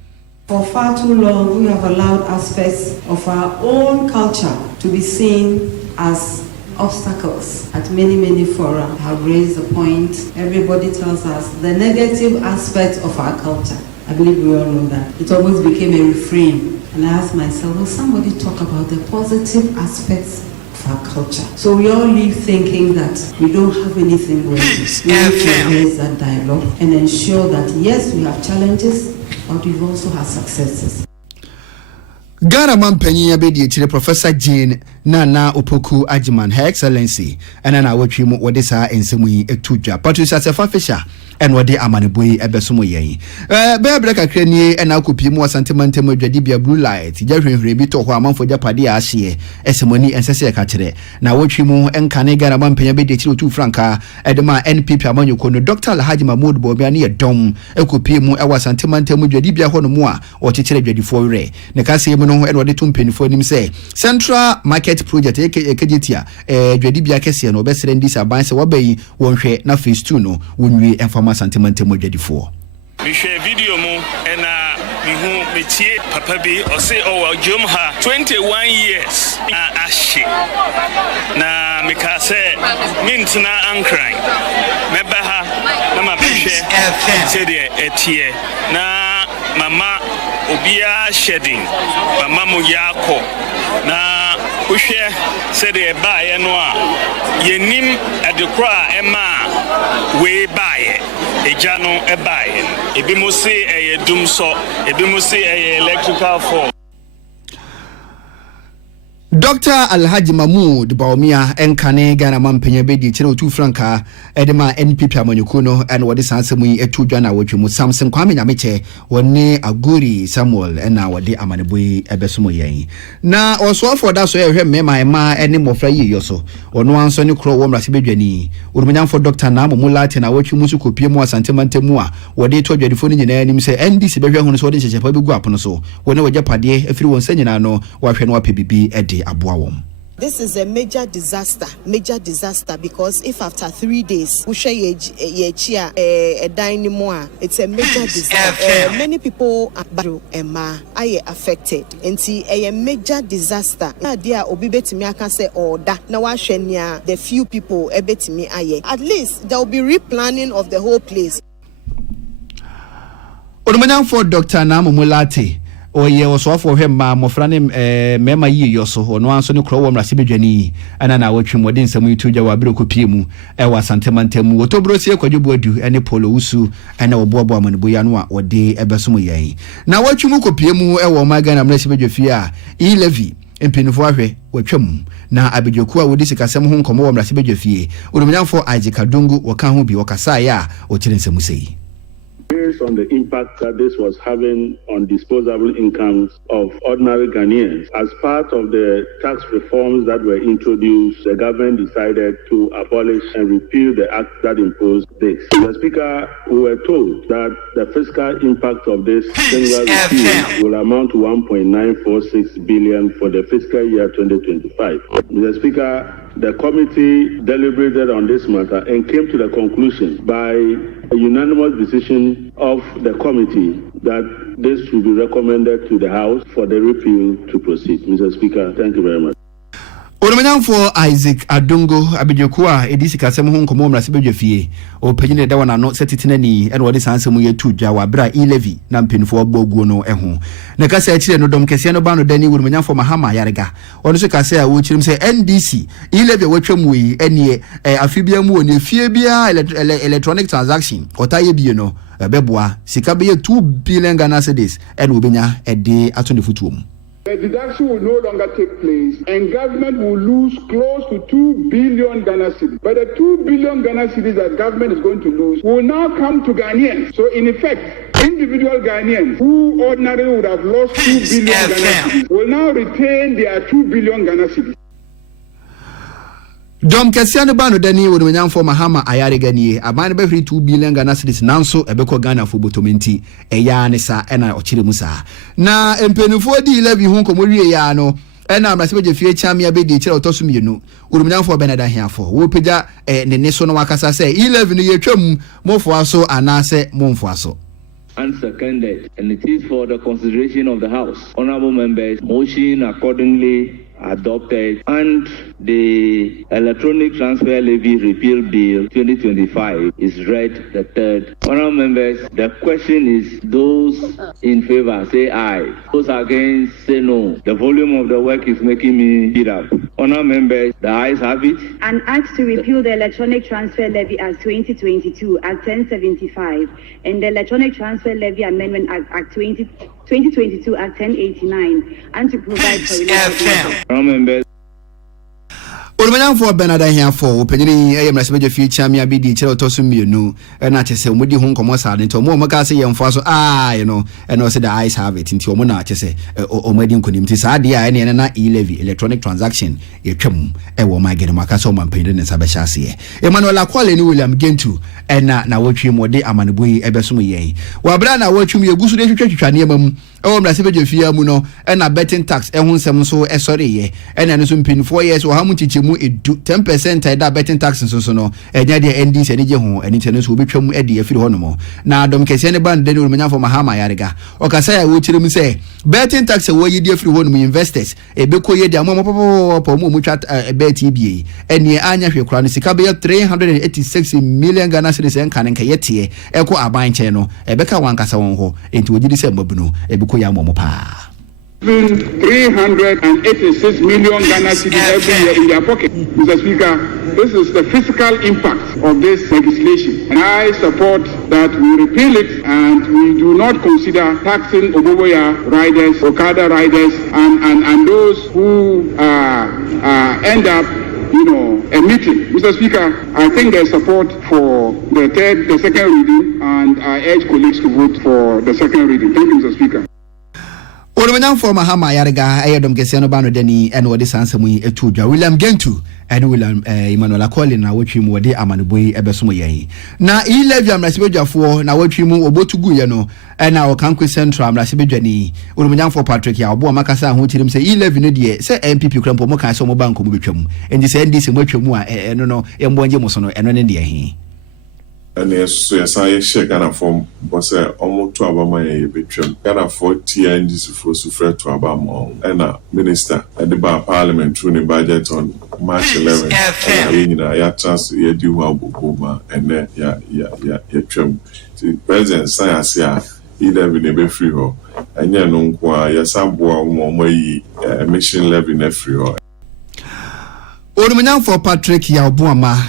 For far too long, we have allowed aspects of our own culture to be seen as obstacles. At many fora have raised the point. Everybody tells us the negative aspects of our culture. I believe we all know that. It almost became a refrain. And I asked myself, will somebody talk about the positive aspects of our culture? So we all leave thinking that we don't have anything going. We need to raise that dialogue and ensure that yes, we have challenges, but we've also had successes. Ghana Mampany abedi etire Professor Jane na Opoku Agyemai Her Excellency ena na wotwi mu wode sa ensemu yi etudwa Patricia Sefa Fisher and what they amaneboy ebesomo yen bebra kakra ni na akopie mu asantemantem adwadi bia blue light jahwenhwe bi to ho amanfo japade ahye esemoni ensese ka kire na wotwi mu enkane gara mampenya be de kire otu franka edema NPP amanyoko no Dr. Alhaji Mahmoud Bobia ne dom akopie mu ewa asantemantem adwadi bia ho no mu a o kire adwadifo were ne ka se mu no e wode to mpenifo nim se Central Market Project ekejetia adwadi bia kese no obesere ndi saban se wabai wonhwe na phase 2 no wonwie enfama asantemantem adwadifo we share video mu ena mihu metie papa bi o say o jom ha 21 years ashi na mikase mintina ankran meba ha na mabehwe say de etie na mama obia shedding mama mu yako na uhwe say de ba ye no a yenim adekra ema we bae ejano ebae ebi mo se dum so ebi mo se electrical fault. Dr. Alhaji Mahmoud Bawumia enkane Ghana mampenya bedi kire otu franka edema NPP amanyoko no en wode sansemu yi etudwa na wotwemu Samson Kwame Nyameche woni Aguri Samuel na wode amaneboyi ebesomo yen na osoafo da so ehwe mema ema ene mofra yi yoso ono anso ne kro wo mrase bedwani urumanyamfo Dr. na Momulate na wotwemu su kopie mu asantemantem a wode to adwadifo ni nyina anim se NDC behwe hu no so wode chechepa begu apono so woni wajapade afiri won sanyina no wahwe no apebibi ede This is a major disaster because if after 3 days we share a dynamo, it's a major disaster. Many people are affected. And see a major disaster. Dear Obibetimi I can say order. Now I share the few people ebetimi aye. At least there will be replanning of the whole place. For Dr. Momulate oye osoafo hwemma mofrane mema yi yoso ono anso ne kro wo mrase bedwani ana na wotwe modin samu itudwa wa biro kopie mu ewa santemantem wotobrosie kwadwobu adu ene polo usu ana oboabo amanebo ya no a ode ebesom yan na wotwe mu kopie mu ewo magana mrase bedwafie a e-levy empinifo ahwe watwam na abedwoku a wodi sikasem ho nkomo wo mrase bedwafie urumnyamfo ajikadungu waka ho bi wakasa ya o kire nsemu sei. Based on the impact that this was having on disposable incomes of ordinary Ghanaians, as part of the tax reforms that were introduced, the government decided to abolish and repeal the act that imposed this. The Speaker, we were told that the fiscal impact of this single repeal will amount to 1.946 billion for the fiscal year 2025. Mr. Speaker, the committee deliberated on this matter and came to the conclusion by a unanimous decision of the committee that this should be recommended to the House for the repeal to proceed. Mr. Speaker, thank you very much. For Isaac Adungo Abidjokua edisi kasem ho nkomo mrase bedwafie o panyine da wana no setitinani ene wode sansemu ye tudwa wa bra e-levy na mpenfo agboguo no eho na kasa akire no dom kese no ba no dani wurumanyamfo mahama yarega ono so kasa a wo kirim se NDC e-levy watwam yi ene afibia mu oni fie bia electronic transaction otaye bie no beboa sika be 2 billion Ghana cedis ene obenya ede atonde futuom. The deduction will no longer take place and government will lose close to 2 billion Ghana cedis. But the 2 billion Ghana cedis that government is going to lose will now come to Ghanaians. So in effect, individual Ghanaians who ordinarily would have lost 2 billion Ghana cedis will now retain their 2 billion Ghana cedis. Dom Kesiano Bano Dani would mean for Mahama Ayarigani, a man every 2 billion Ghana cedis nanso ebeko Ghana for botomenti, a yanisa and a ochirimusa. Na empenufo di levy hunko muri yano, and I'm a fie chamia be de chero tosumino, would for Benada here for Wupida and the Nesono Wakasa say 11 year chum, more for so and nase monfoaso. Unseconded, and it is for the consideration of the House. Honorable members, motion accordingly adopted, and the Electronic Transfer Levy Repeal Bill 2025 is read the third. Honorable members, the question is those in favor say aye, those against say no. The volume of the work is making me heat up. Honorable members, the ayes have it. An act to repeal the Electronic Transfer Levy Act 2022 Act 1075 and the Electronic Transfer Levy Amendment Act 2022 Act 1089 and to provide for Honorable Orumanya for Bernard here for opening a message future me abidi chero tosu mienu na chese omudi ho nkomo sa de to mo maka se yemfa so you know and also the eyes have it nti omo na chese omadi nkonim ti sa de a ne na e-levy electronic transaction yetwam e wo ma gede maka so mampende ne sabesha se Emmanuel Akwale ni William Gentu na wotwi mode amaneboyi ebesom yen wa bra na wotwi yegusu de twetwa ne mam e wo message fia mu no na betting tax ho nsem so esore ye na no so mpin 4 years wo ha mu chichemu 10% that betting tax so no enya de NDC ani je ho ani tene so obetwam ade afiri ho no mo na adom kese ne band de Orumanya for Mahama Yarega okasa ya wo chire mu say betting tax wo yi de afiri ho no investors ebeko ye de amom popo mu twa bet EBA eni anya hwe kura no sika be 386 million Ghana cedis en kan nka yete eko aban che no ebeka wankasa won ho enti wogidi se mabuno ebeko ya amom pa 386 million Ghana cedis every year in their pocket. Mr. Speaker, this is the fiscal impact of this legislation. And I support that we repeal it and we do not consider taxing Oboboya riders, Okada riders, and those who end up emitting. Mr. Speaker, I think there's support for the second reading, and I urge colleagues to vote for the second reading. Thank you, Mr. Speaker. Orumanya for Mahama Yarega ayedom kese no ba no dani ene wode sansam yi etudwa William Gentu ene William Emmanuel Akwale na wotwi mu wode amaneboyi ebesom yen na e-levy amrasibedwafo na wotwi mu obotugu ye no ena Okankwe Central amrasibedwani Orumanya for Patrick ya obo makasa ho tirim se e-levy no de se MPP krampo mo kan se mo banko mo betwam endi se NDC mo twam a eno no embonje mo so no eno ne de he and yes, I share Ghana form, but say almost to Abama between Ghana for TNDC for Sufre to Abama and a minister at the Parliamentary in budget on March 11th. I chance to do Buma and then the president science here, either in a free ho, and ya no qua, ya sambo emission levy in a free ho. Orumanya for Patrick ya obuama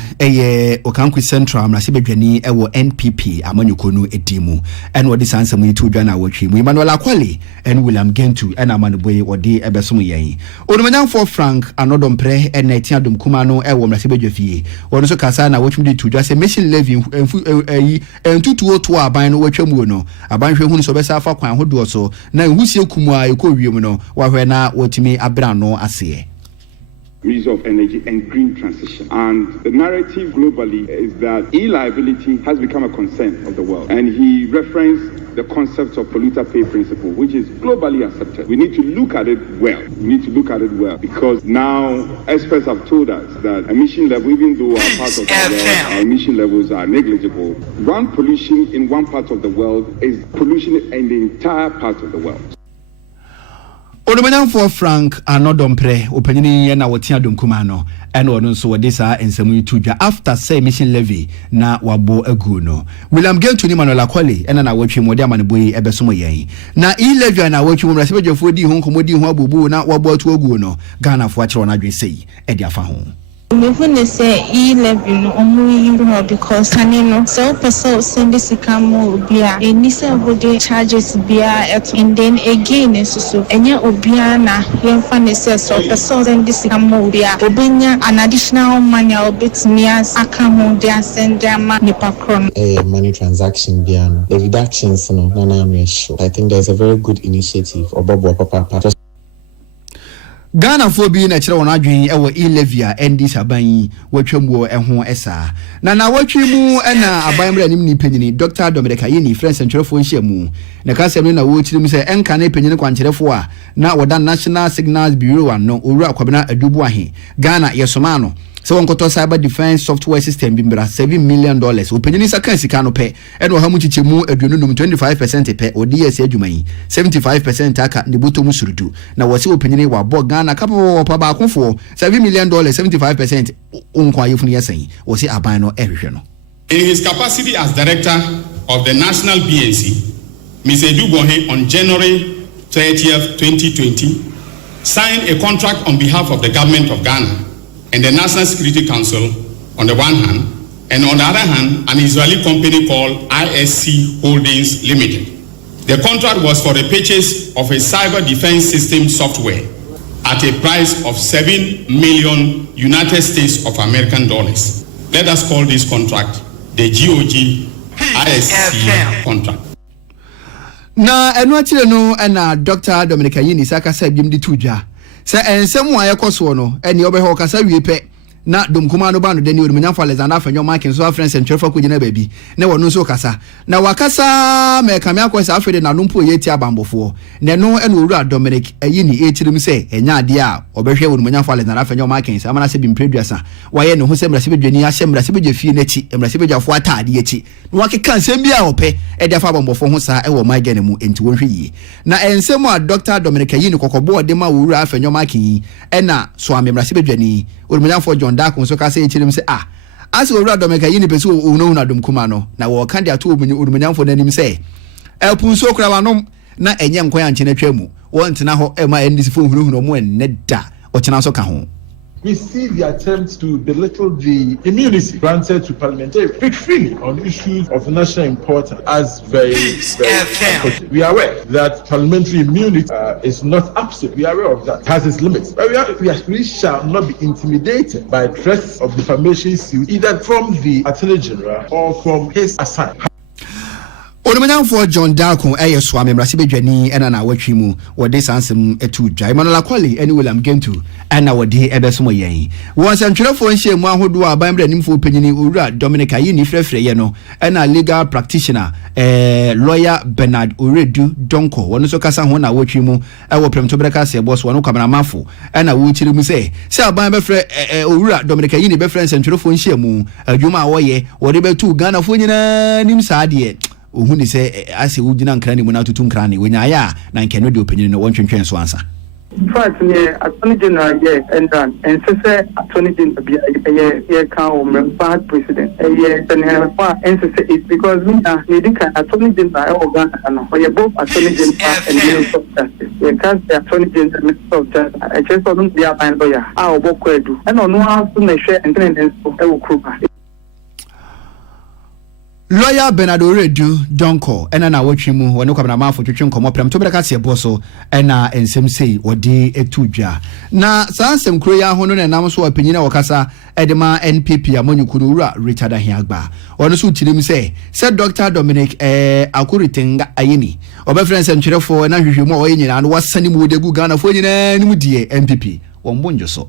Okankwe Central amrasibedwani ewo NPP amanyukonu edimu en wodi sansam yi tudwa na wotwi mu Emmanuel Akwale en William Gentu en amaneboyi wodi ebesom yen Orumanya for Frank Anodompre en etiadum kuma no ewo amrasibedwafie wonu so kasa na wotwi di tudwa se machine levy entutuo to aban no wotwamu no aban hwe hunu so besa afa kwan hodo so na husie kumu a ekowiem no wahwe na wotimi abra no ase use of energy and green transition. And the narrative globally is that e-liability has become a concern of the world. And he referenced the concept of polluter pay principle, which is globally accepted. We need to look at it well. Because now experts have told us that emission level, even though our part of the world, our emission levels are negligible, one pollution in one part of the world is pollution in the entire part of the world. Orumanya for Frank Anodompre opanyini ye na wotia domkuma no ene ono so wode saa ensamu itudwa after say mission levy na wabo agu no William Gentu ni Emmanuel Akwale ene na wotwe mode amaneboyi ebesom yen na e-levy na wotwe mu rasebedwafo di ho nkomodi ho abubu na wabo atu agu no Ghana fo akire ona dwen sei e dia fa ho Me say e-levy no omu because kanino so person send this kamo bia eni se body charges bia and then again so enya obia na yemfa ne say so person send this kamo bia obenya an additional money obet me as account dia send them nipa kron money transaction bia no the reductions no na me sure I think there's a very good initiative obobo papa Ghana for being a chira wona adwen ewo e-levy NDC aban watwamwo eho esa na watwi mu na aban mra nim ni panyini Dr. Dominic Ayeni friends and trefo nhyiamu na kasem na wo chiri mu se enka na panyini kwancherefo a na woda National Signals Bureau no owura akwabena adubu ahe Ghana yesoma no so wonkoto cyber defense software system bimbra $7 million opanyini saka sika no pe eno ha mu chichemu adununum 25% pe ODS adwuman 75% aka ne botomu surudu na wose opanyini wa bo Ghana kapo pa ba konfo $7 million 75% unkwa yefunu yesen wose aban no ehwehwe no. In his capacity as director of the National BNC, Mr. Edubohe on January 30th, 2020 signed a contract on behalf of the government of Ghana and the National Security Council on the one hand, and on the other hand, an Israeli company called ISC Holdings Limited. The contract was for the purchase of a cyber defense system software at a price of 7 million United States of American dollars. Let us call this contract the GOG ISC contract. Na enu atire no na Dr. Dominic Ayini saka sa bim di tuja. Sa ensem wa yekoso no ene obeho kasa wie pe na domkuma no ba no dani odumanya fa Alexander Afanyo Markin so friends and trefa ko gina baabi na wono so kasa na wakasa me kame akwesa afede na nompo ye ti abambofo na no ene owura Dominic Ayini etirim se enya ade a obehwe odumanya fa Alexander Afanyo Markin sa amana se bimpreduasa waye no ho se mrase bedwani ahye mrase bedwa fie nachi mrase bedwa fo ataade achi no wakeka nsem bia ope e de fa abambofo ho sa e wo magane mu enti wonhwe yi na ensem a Dr. Dominic Ayini kokobo de ma owura Afanyo Markin e na so amemrase bedwani odumanya fo John Darko so ka say chirim say as owura Dominic Ayini peso ono na dum kuma no na wo kan de ato odumanyamfo nanim say elpun so kra wanom na enye nkwan anche na twam won tena ho e ma ndisi fo hunuhunu mo en da o tena so ka ho. We see the attempts to belittle the immunity granted to parliamentary speak freely on issues of national importance as very important. We are aware that parliamentary immunity is not absolute. We are aware of that. It has its limits. But we shall not be intimidated by threats of defamation suit either from the Attorney General or from his assigned. Odumanyamfo John Darko so amemrase bedwani ena na watwi mu wode sansem etu dwa Emmanuel Kwali ene William Gentu ena wode ebesomo yen won santwerefo nhye mu ahodo abambre nimfo panyini owura Dominic Ayini frefre ye no ena legal practitioner lawyer Bernard Oredu Donko won so kasa ho na watwi mu ewo premto breka se boss won kameramafo ena wo chiri mu se aban be fre owura Dominic Ayini be fre santwerefo nhye mu adwuma awoye wode betu Ghana fo nyina nim saade ohuni se ase ugina nkrani mu na tutu nkrani wenya ya na nkeno de opinion no wontwentwen so ansa. In fact, Attorney General and Attorney General be can bad president. It's because we are needing Attorney General organ and we are both Attorney General and Minister of Justice. We can't say Attorney General Minister of Justice. I just don't be a lawyer. I will work with you. I don't know how to make sure and then I will cook. Lawyer Bernard Oredu Donko ena na watwi mu wonu kwabna mafo twetwe komo prem to breka se boso ena ensem sei odi etudwa na sansem kuro ya hono na nam so apanyina wakasa edema NPP amonyukuru ura Richard Ahiagba wonu so tirim se Dr. Dominic Akuritenga Ayini obefrense ntwerefo na hwehwemu o yenyina no wasani mu odegu Ghana fo nyina nimu die NPP wombonjo so.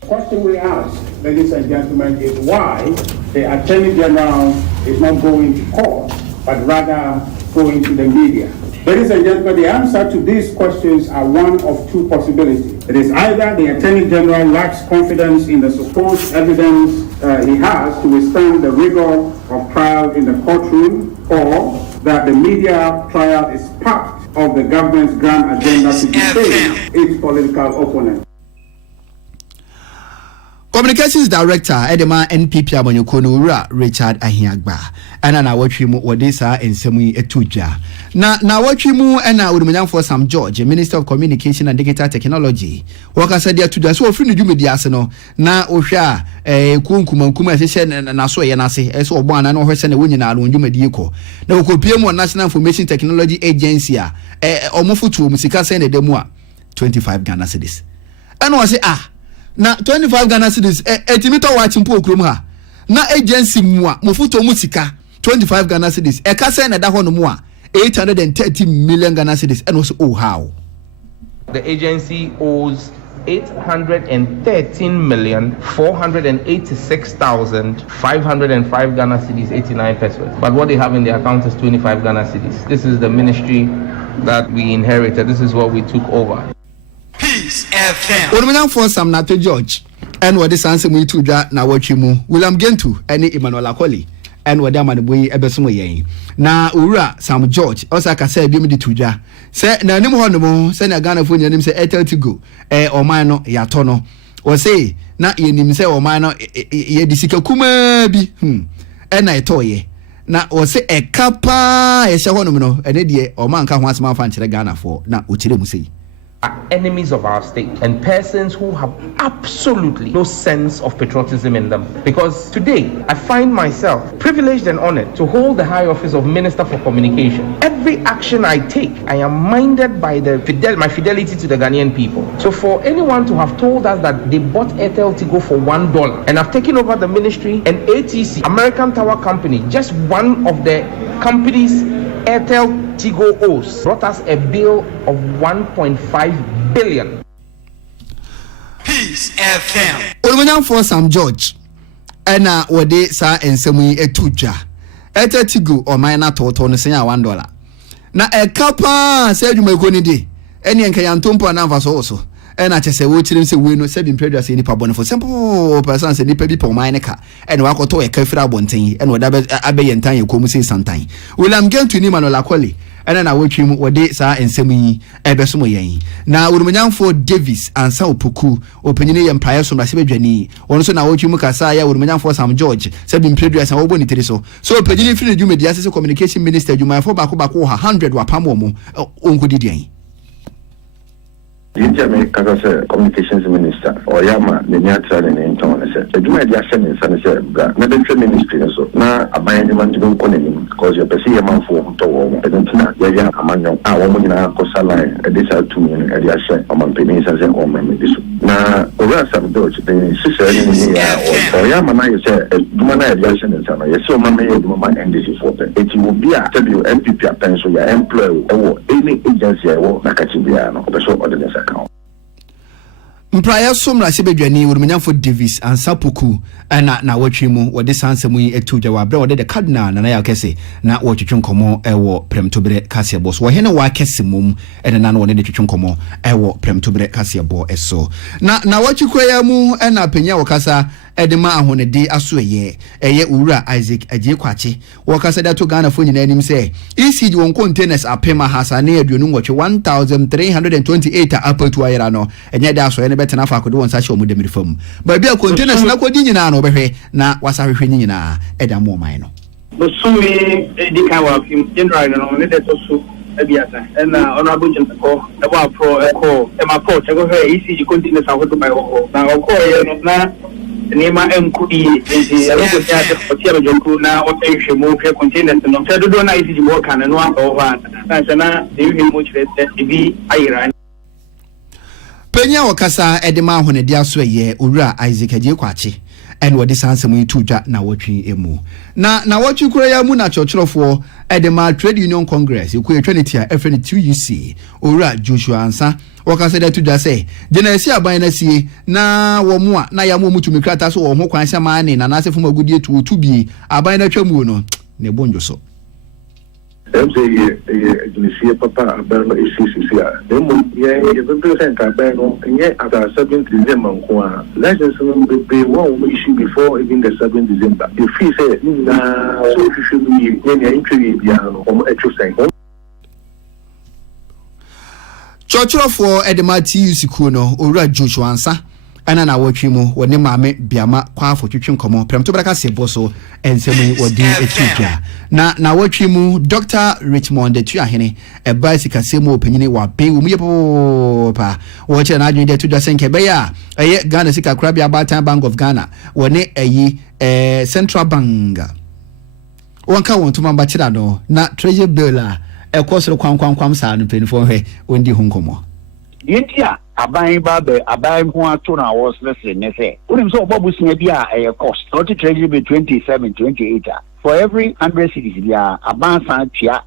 The question we ask, ladies and gentlemen, is why the Attorney General is not going to court, but rather going to the media. Ladies and gentlemen, the answer to these questions are one of two possibilities. It is either the Attorney General lacks confidence in the supposed evidence he has to withstand the rigor of trial in the courtroom, or that the media trial is part of the government's grand agenda to defame its political opponents. Communications Director Edema NPP Amanyukono Ura Richard Ahiagba ana na watwi mu wode sa ensemu etudwa na watwi mu ana odumanyamfo Sam George Minister of Communication and Digital Technology wakasa dia tudwa so ofri ne dwumedi ase no na ohwa kunkumankuma asese na so ye na ase eso obo ana na ohwese na wonyina alo dwumedi ko na okopie mu National Information Technology Agency a omofotu musika se ne demu a 25 Ghana cedis ana wase na 25 Ghana cedis etimito wachimpo okrom ha na agency mu a mofoto mu sika 25 Ghana cedis ka say na da ho no mu a 830 million Ghana cedis and also how the agency owes 813,486,505 Ghana cedis 89 pesos, but what they have in their account is 25 Ghana cedis. This is the ministry that we inherited. This is what we took over. Peace FM. Odumanyam for Sam Nato George and what this answer me to na watchi mu William Gentu and Emmanuel Akoli and what da man boy ebesomo yen na owura Sam George osaka say bi me di tuja say na nim ho no mo say na Ghana fo nyanim say Airtel to go oman no yato no o say na yenim say oman no ye di sika kuma bi na etoye na o say ekapa ye hye ho no no ene de oman ka ho asema fa nkere Ghana fo na o kire mu sei are enemies of our state and persons who have absolutely no sense of patriotism in them. Because today, I find myself privileged and honored to hold the high office of Minister for Communication. Every action I take, I am minded by my fidelity to the Ghanaian people. So for anyone to have told us that they bought Airtel Tigo for $1 and have taken over the ministry, and ATC, American Tower Company, just one of the companies Airtel Tigo owes, brought us a bill of 1.5 billion. Peace FM. Olumanya for Sam George. Ena wode sa ensemu etudwa. Airtel Tigo o mine to no senya $1. Na ekapa se adwuma ko ni de. Ene enka yantompo na mfa so. Ena chese wo chirim se we no se bi mpredwa se nipa bone for simple person se nipa bi po mine ka. Ene wakoto e kafira abonten. Ene woda abe yentan ye komu se santan. William Gentu ni manola kwali. Ena na wotwim wode sa ensemu yi ebesomo yen. Na Urumanyamfo Davis ansa opoku opanyine ye mpaye so mrase bedwani. Ono so na wotwim kasa ya Urumanyamfo Sam George se bi mpredua sa wo boni tiri so. So opanyine firi dwumedi asese communication minister dwumayfo bako 100 wapam mo onkodidian. Yinjame kasa communications minister or yama the nyatra ne nton se adwuma dia se ne san se bra na the ministry so na aban de man de ko ne because your person yamanfo to wo edentina ya amanyo a wo nyina ko salai e dey to me e dey se aman penin se o ma me diso na ora sam doch de sise ni ya o yama na ye se adwuma na dia se ne san ye se o ma me adwuma ma ndc for them it will be a tell you MPP apen so ya employ e wo any agency e wo na kachibia no be so ordinance account. Mpraya somra sebedwani Urumanyamfo Davis ansapoku na watwimu wode sansemu yi etudwa wabre wode de cardinal na ya kese na wotwetwe nkomo ewo premtobre kasebo so hene wa kese mum na no wode de twetwe nkomo ewo premtobre kasebo eso na watwikwa mu na panya wokasa edema ahonede aso eye owura Isaac Agyekwache wokasa da to Ghana fo nyina anim se ECD won containers apema hasane aduonu nwotwe 1328 apatu ayera no enye da so ene betena fa akode won sa hye omudemiri fam ba bia containers na kodi nyina no behwe na wasahwehwe nyina eda mo man no bosumi edika wa general no ne de to so ebiasa na honorable Jentako eba pro echo ema pro chego he ECD containers ahodo by ho na oko ye no na nema enkudi enti aloko tia otia bejoku na otehwe mu hwe containers no se dodo na ECD mo kan no aho na de hwe mu chire bi ayira Penya wakasa edema ahonede aso eye owura Isaac Agyekwache en wodi sansemu itudwa na wotwi emu na wotwi kura ya mu na chochorofo edema Trade Union Congress ku etwanity a efreni 2UC owura Joshua Ansa wakasa da tudwa se jenesi aban na sie na wo mu a na ya mu mutumi krata so wo ho kwan sema ne na nasefo magudie tubi aban na twamu no ne bonjo so MCA Papa Berno ECCA. Then you represent Cabano, and yet after 7th December, license will be one issue before even the 7th December. If he said, so you should be when you interview or exercise. Chochorofo edema TUC kuno owura Joshua Ansa ana na wotwimu woni maame biama kwafo twetwe nkomo premtobra ka sebo so ensemu wodi etudwa na wotwimu Dr. Richmond etu ahene eba sikasemu opanyini wa be wo muyepo pa wo che na adwende etudwa senke be ya eye Ghana sika krabia Batan Bank of Ghana woni eyi Central Bank wonka won tuma ba kira no na treasury bill a ekosoro kwankwam sa no penifo hwe wondi hu nkomo yentia aban babe aban ho ato na was lesson ne say unim so obabusia bia cost not treasury be 27-28 for every 100 cities bia aban san tia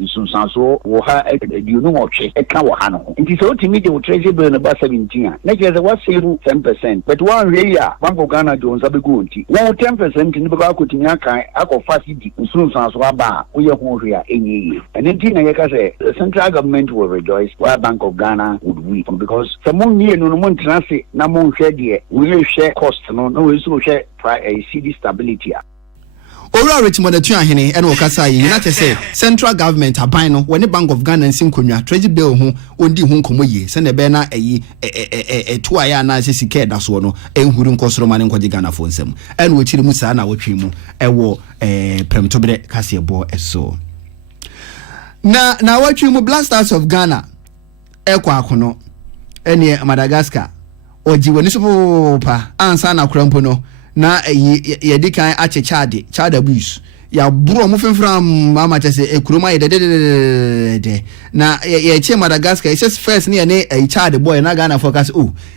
nsunsanso wo ha eduno otwe eka wo ha no nti so timi de treasury bill no ba 17 na je was save 10% but one really Bank of Ghana Jones abego nti 10% ni bega akotimi aka akofa city nsunsanso aba wo ye ho hwe a enye and nti na ye ka say the central government will rejoice while Bank of Ghana would weep because someone nie no mo ntrase na mo hwe de we hwe cost no na we so hwe CD stability. Owura Richmond etu ahene ene wokasa yi na tese central government aban no woni Bank of Ghana nsinkonwa treasury bill ho ondi ho nkomo yi se ne be na eyi etu aya na sesike da so no enhuru nkosoro mane nkwaje Ghana fo nsem ene wo chiri mu sa na wotwe mu ewo premtobre kasebo eso na wotwe mu Blasters of Ghana ekwa akono ene Madagascar oji woni so pa ansa na krampo no na ye dikan ache Chad abuse ya bro mo fenfram mama chese ekuroma ye de na ye che Madagascar it's just first ne e Chad boy na Ghana focus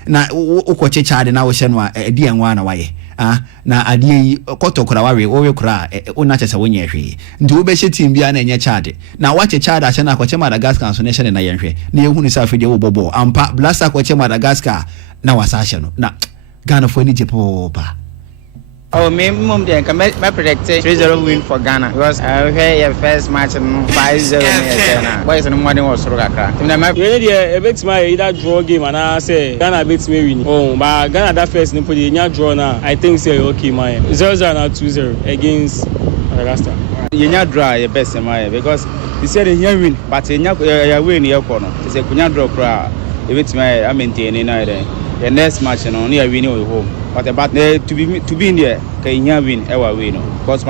na ukoche Chad na wo hye no a di enwa na waye na adie yi kotokora wawe wo kura una chese wonye hwe nti wo be hye team bia na enye Chad na wache Chad a hye na akoche Madagascar so ne hye na yenhwe na ehunu sa afide wo bobo ampa blasta akoche Madagascar na wasa hye no na Ghana fo ni jepo pa. Oh, me predict 3-0 win for Ghana because I hear your first match 5-0 boys no money was so kakra. Really a bit my either draw game and I say Ghana beats me win. Oh, but Ghana that first no put the draw now. I think say okay my 0-0 now 2-0 against Madagascar. You draw your best my because you said you win but you win your corner. You say kunya draw kra. A bit my I maintain in there. The next match no near win at home. But about to be in there, can you win ever win? Because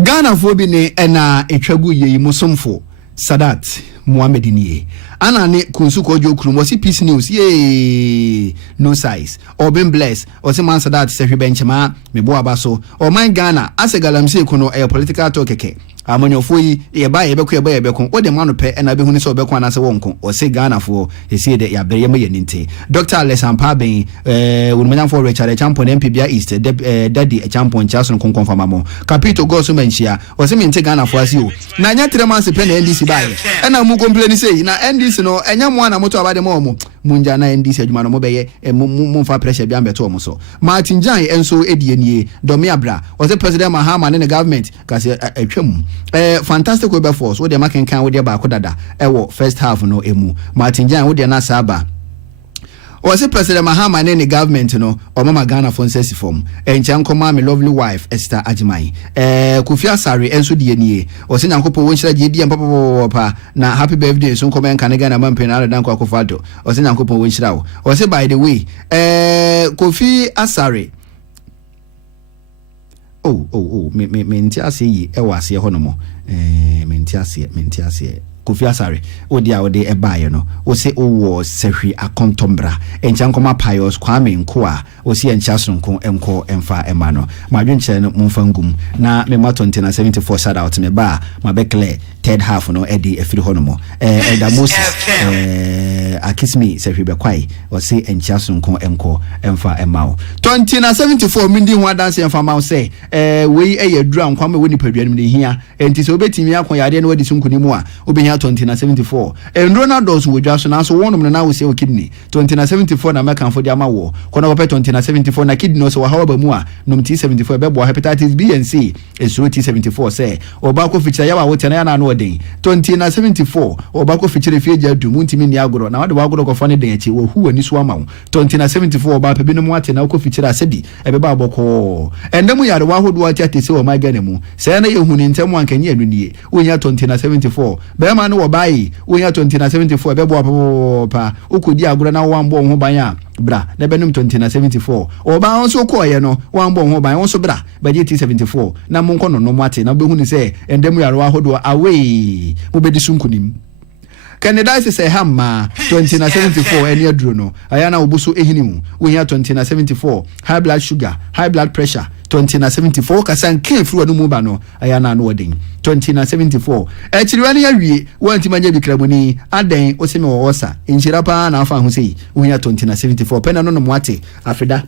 Ghana for be ne na etwagu ye musomfo Sadat Mohammed ni ana ne kunsuko jo krum si peace news ye no size or been blessed or se man Sadat se hwe benchema me bo abaso or man Ghana as a galamse kuno a political talk keke amanyofo yi ye ba ye bekọ o de manu pe na be hunu se obekọ na se wonko o se Ghana fo ye se de ya bere ye ninte Dr. Alessampa ben wonumanya for Richard Champion MPBA East daddy Champion Chason kon confirm mo capito go so menchia o se mente Ghana fo asi o na nya 3 months pe na NDC ba ye na mu complain say na NDC no enya mo na moto abade mo munja na NDC adwuma no mo be ye mu fa pressure bi ambeto mo so Martin Jan enso edienie domi abra o se President Mahama ne government ka se atwam fantastic weather force wo de maken kan wo de ba ko dada wo first half no emu Martin Jan wo de na saba o se President Mahama ne government no o mama Ghana for sesi form enchan koma me lovely wife Esther Ajimai Kofi Asare enso de nie o se nyankopon wo nhyira di papa na happy birthday so nkoma nkan Ghana mampen na dan kwa kofado o se nyankopon wo nhyira wo o se by the way Kofi Asare me ntiase yi ewase ho no mo me ntiase Kofi Asare odi a odi ebaye no wo se owo sehwe akontombra enchankoma pious Kwame Nkoa wo se enchasonko enko emfa emano madwenche no mfangum na me matonte na 74 shout out me ba mabekle third half no edi efiri ho no mo Elda Moses akismi sehwe bekwai wo se enchasonko enko emfa emao 2074 mindi ho dance emfa mawo se wei eye dura nkwame woni paduanim ne hia enti so betimi akon yade no wadi sunkunimu a obenya 2074 and Ronaldo's wo dwa so na so wonum na wo se o kidney 2074 na American for the amawo kono wo pe 2074 na kidney no so hawa ba mu a nom T74 be bo hepatitis B and C esuro T74 say oba ko fichira ya wa wo tena ya na no odin 2074 oba ko fichira fie ja du muntimi ni agoro na wade wa agoro ko fane den achi wo hu ani so amawo 2074 oba pe binu mu ate na ko fichira asebi ebe ba boko endemu yare wa hodo ati ate se o ma Ghana mu se na ye huni ntemu ankanye anu nie wonya 2074 be ma no wo bai wonya 2074 be bo pa ukodi agoro na wo ambo ho ban a bra na benum 2074 oba on so ko ye no wo ambo ho ban on so bra ba T74 na monko no no mate na be huni se endemu yare wa hodo away mo be disunkunim Canada say hamma 2074 eni aduro no ayana obuso ehinimu wonya 2074 high blood sugar high blood pressure 2074 kasan ke fru anu mu ba no ayana no odin 2074 echiriwani awie wanti manya bikramuni aden oseme wo osa enchira pa na afa ho sei wonya 2074 pena no no mwate afida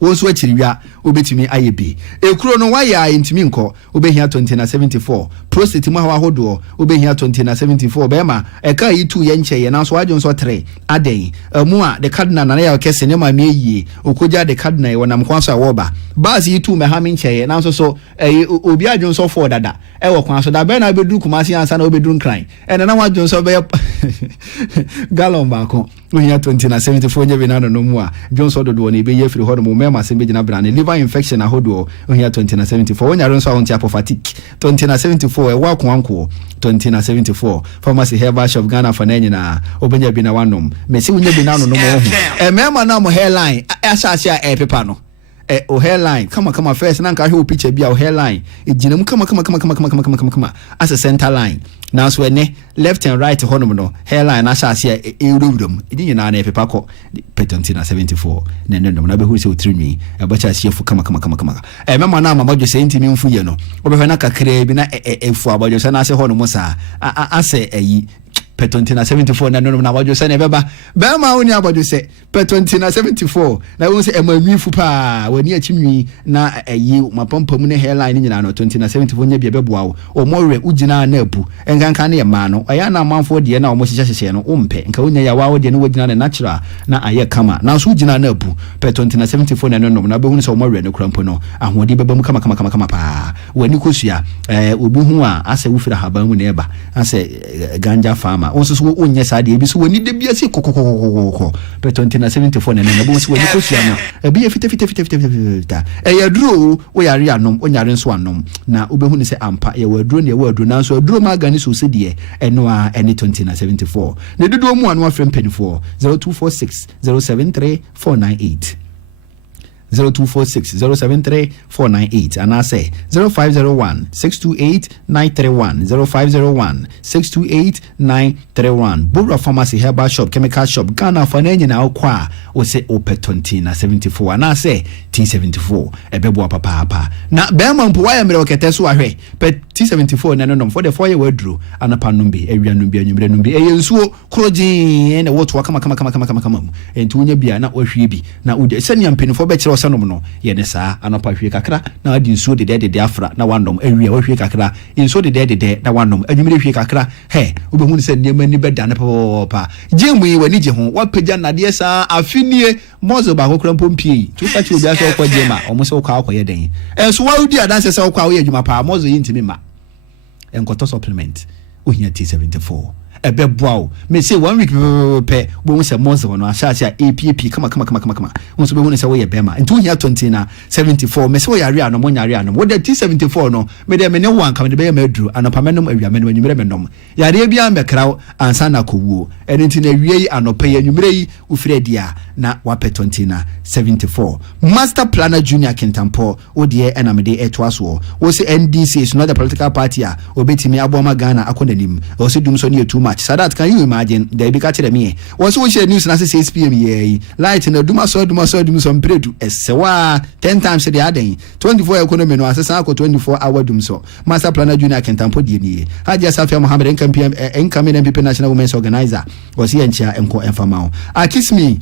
wonso achiriwa obetimi ayebi ekuro no waya intimi nko obehia 2074 prostate mu hawa hodo obehia 2074 bema eka yitu ye nche ye na so ajo nso 3 aden mu a the cardinal na ya kese ne ma meyi okoja the cardinal ye wonam kwanso awoba basi yitu me ha me nche ye na so obi ajo nso 4 dada e wo kwanso da be na bedu kumasi ansa na obedu nkran e na wa ajo nso be galon ba ko wohia 2074 nye be na no mu a jonso dodo ne be ye firi ho no ma sembe jina brane liver infection ahodo ohia 2074 wonyaro nso awonti apophatic 2074 e wa kwanko 2074 pharmacy herbal shop Ghana for na obenya bi na wanom mesi wonya bi na no mo ho mema na mo hairline asase a epepa no o hairline kama first na nka hwe picture bia o hairline ejinam kama as a center line now so ene left and right honom no hairline na shase ewurum edi nyina na epepa ko petontina 74 na ndom na be hu se otrinwi e ba cha fu kama mema na mama jo se ntimi mfu ye no obehwe na kakra bi na efu abajo se na se honom sa ase ayi Petontina 74 na no na wajo se na beba ba ma oni abajo se Petontina 74 na won se emanwifu pa wani achimwi na ayi mapampam ne hairline nyina no Petontina 74 nya bia beboa wo o mowe ugina na apu enkanka na ye ma no aya na amanfo de na o mo hyehyehye no umpe nka wonya ya wawo de no wugina na natural na aye kama na so ugina na apu Petontina 74 na no na behu se o mowe no krampo no ahode beba mu kama pa wani kosua obi hu a ase wufira haban mu na eba ase ganja farm onso so onye sa de ebi so woni de bia si kokokokoko Petontina 74 na bo so woni kosua no ebi fita yaduro wo yare anom onyare nso anom na obehu ni se ampa ye waduro ne waduro na so aduro magani so se de eno a ene Petontina 74 ne dodo mu anu afrem penifo 0246 073 498 0246 073 498 and I say 0501 628 931 0501 628 931 Bura Pharmacy Herbal Shop Chemical Shop Ghana for nenye na okwa o se Petontina 74 and I say T74 ebebo papa na bema mpo wa yemre okete so ahwe T74 na no for the 4 year wadru anapa numbi ewia numbi anwumre numbi eyensuo krojin na woto kama enti wonya bia na ohwie bi na udi senia mpenifo be kire sanom no ye ne saa anapa hwie kakra na adi nsuo de afra na wanom awia hwie kakra nsuo de na wanom anwumre hwie kakra he obehu se niema ni beda ne papa jemu yi wani je ho wapeja nade saa afinie mozo ba kokra pompie tukachi obi asa okwa jema omo se okwa akoye den enso wa udi adanse se okwa wo adwuma pa mozo yi ntimi ma enkoto supplement ohia T74 ebeboa me say 1 week pe bo se mozo no asha APP kama unso be hu se wo ye bema ntu hia 20 na 74 me say wo yare anom nyare anom wo de T74 no me de me ne wan kam de be maduru anopa menom awia me no anwumre menom yare bia mekraw ansa na kowuo eni nti na awie yi anopa yi anwumre yi ufire dia na wape 20 na 74 Master Planner Junior Kintampo wo de enamede etwaso wo se NDC is not a political party a obetimi aboma Ghana akonanim wo se dum so ne too much so that can you imagine they be catch me was we share news na say 6 pm ye light na duma so mpredu esewa 10 times the aden 24 economy no asesa ko 24 hour dum so Master Planner Junior Kintampo die ni Hadia Safia Mohammed incoming MPP National Women's Organizer was here ncha enko enfama akismi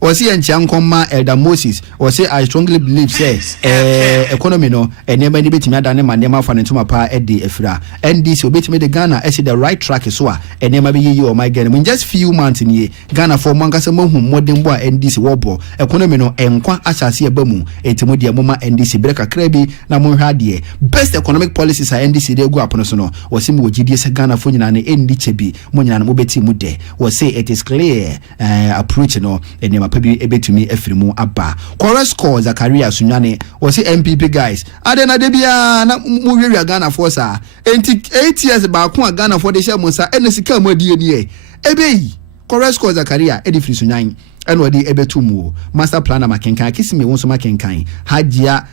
was here nchankoma Elder Moses was say I strongly believe say economy no enema ni betimi adane manema fa ntoma pa ede efira NDC obetimi de Ghana esi the right track so a enema be yi o my Ghana in just few months ni Ghana for mankasa mahu modern bo NDC wobo economy no enkwa asase e bamu etimo de moma NDC breka krabi na mo hwade best economic policies a NDC de go apono so no was mi wogidie se Ghana fo nyina ne endi chebi mo nyina mo beti mu de was say it is clear approach no enema pabi ebetumi efirimu aba chorus call Zakaria Sunyane was MPP guys adena de bia na mu wiwi Ghana for sa enti 8 years ba ko Ghana for de hye mo sa enesika mo die nie ebeyi chorus call Zakaria edifiri Sunyan enwadi ebetumu Master Planner makenkan kisime wonso makenkan Hadia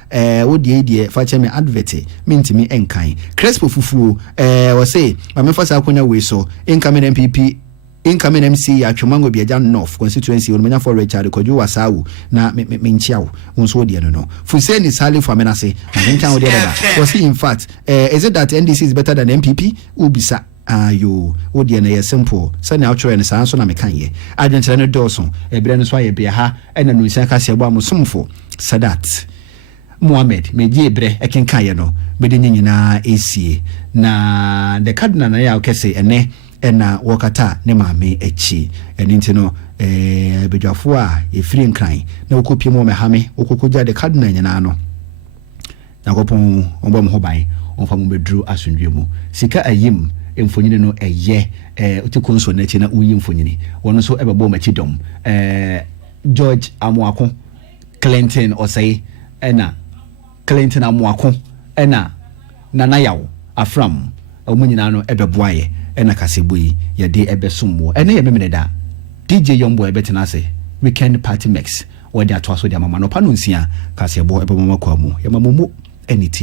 wodi fa cheme advert mintimi enkan Crespo fufu was say mamefasa akonya we so incoming MPP incoming MC atwomango biaja North constituency onmenya for Richard Koju Wasawu na menchiawo wonso de no Fuseni Salif Amenase menkan wo de baba was in fact is it that NDC is better than MPP ubisa ayo wodi na ye simple sani outro ne sanso na mekan ye adwentere ne doso ebire no so aye bia ha ena no nsia ka se gbo amsomfo Sadat Mohammed meji ebre ekenkan ye no bede nyina esie na the cardinal na ya okese ene ena wakata ne maame echi eni ntino bedwafo a efiri nkran na okopie mo mehame okokoja de cardinal nyina no nakopon ombam ho ban onfa mo bedru asundwe mu sika ayim emfonyine no eye otikonso na chi na uyi mfonyine wono so ebebo machi dom George Amuako Clinton osai ena Clinton Amuako ena nanayawo afram omunyina no ebeboaye ena kasebui ye de ebesumwo ene ye memene da DJ Yombo ebetena se weekend party mix wɔde ato aso de mama no pa no nsia ka se bo ebe mama kwa mu ya mamomo eniti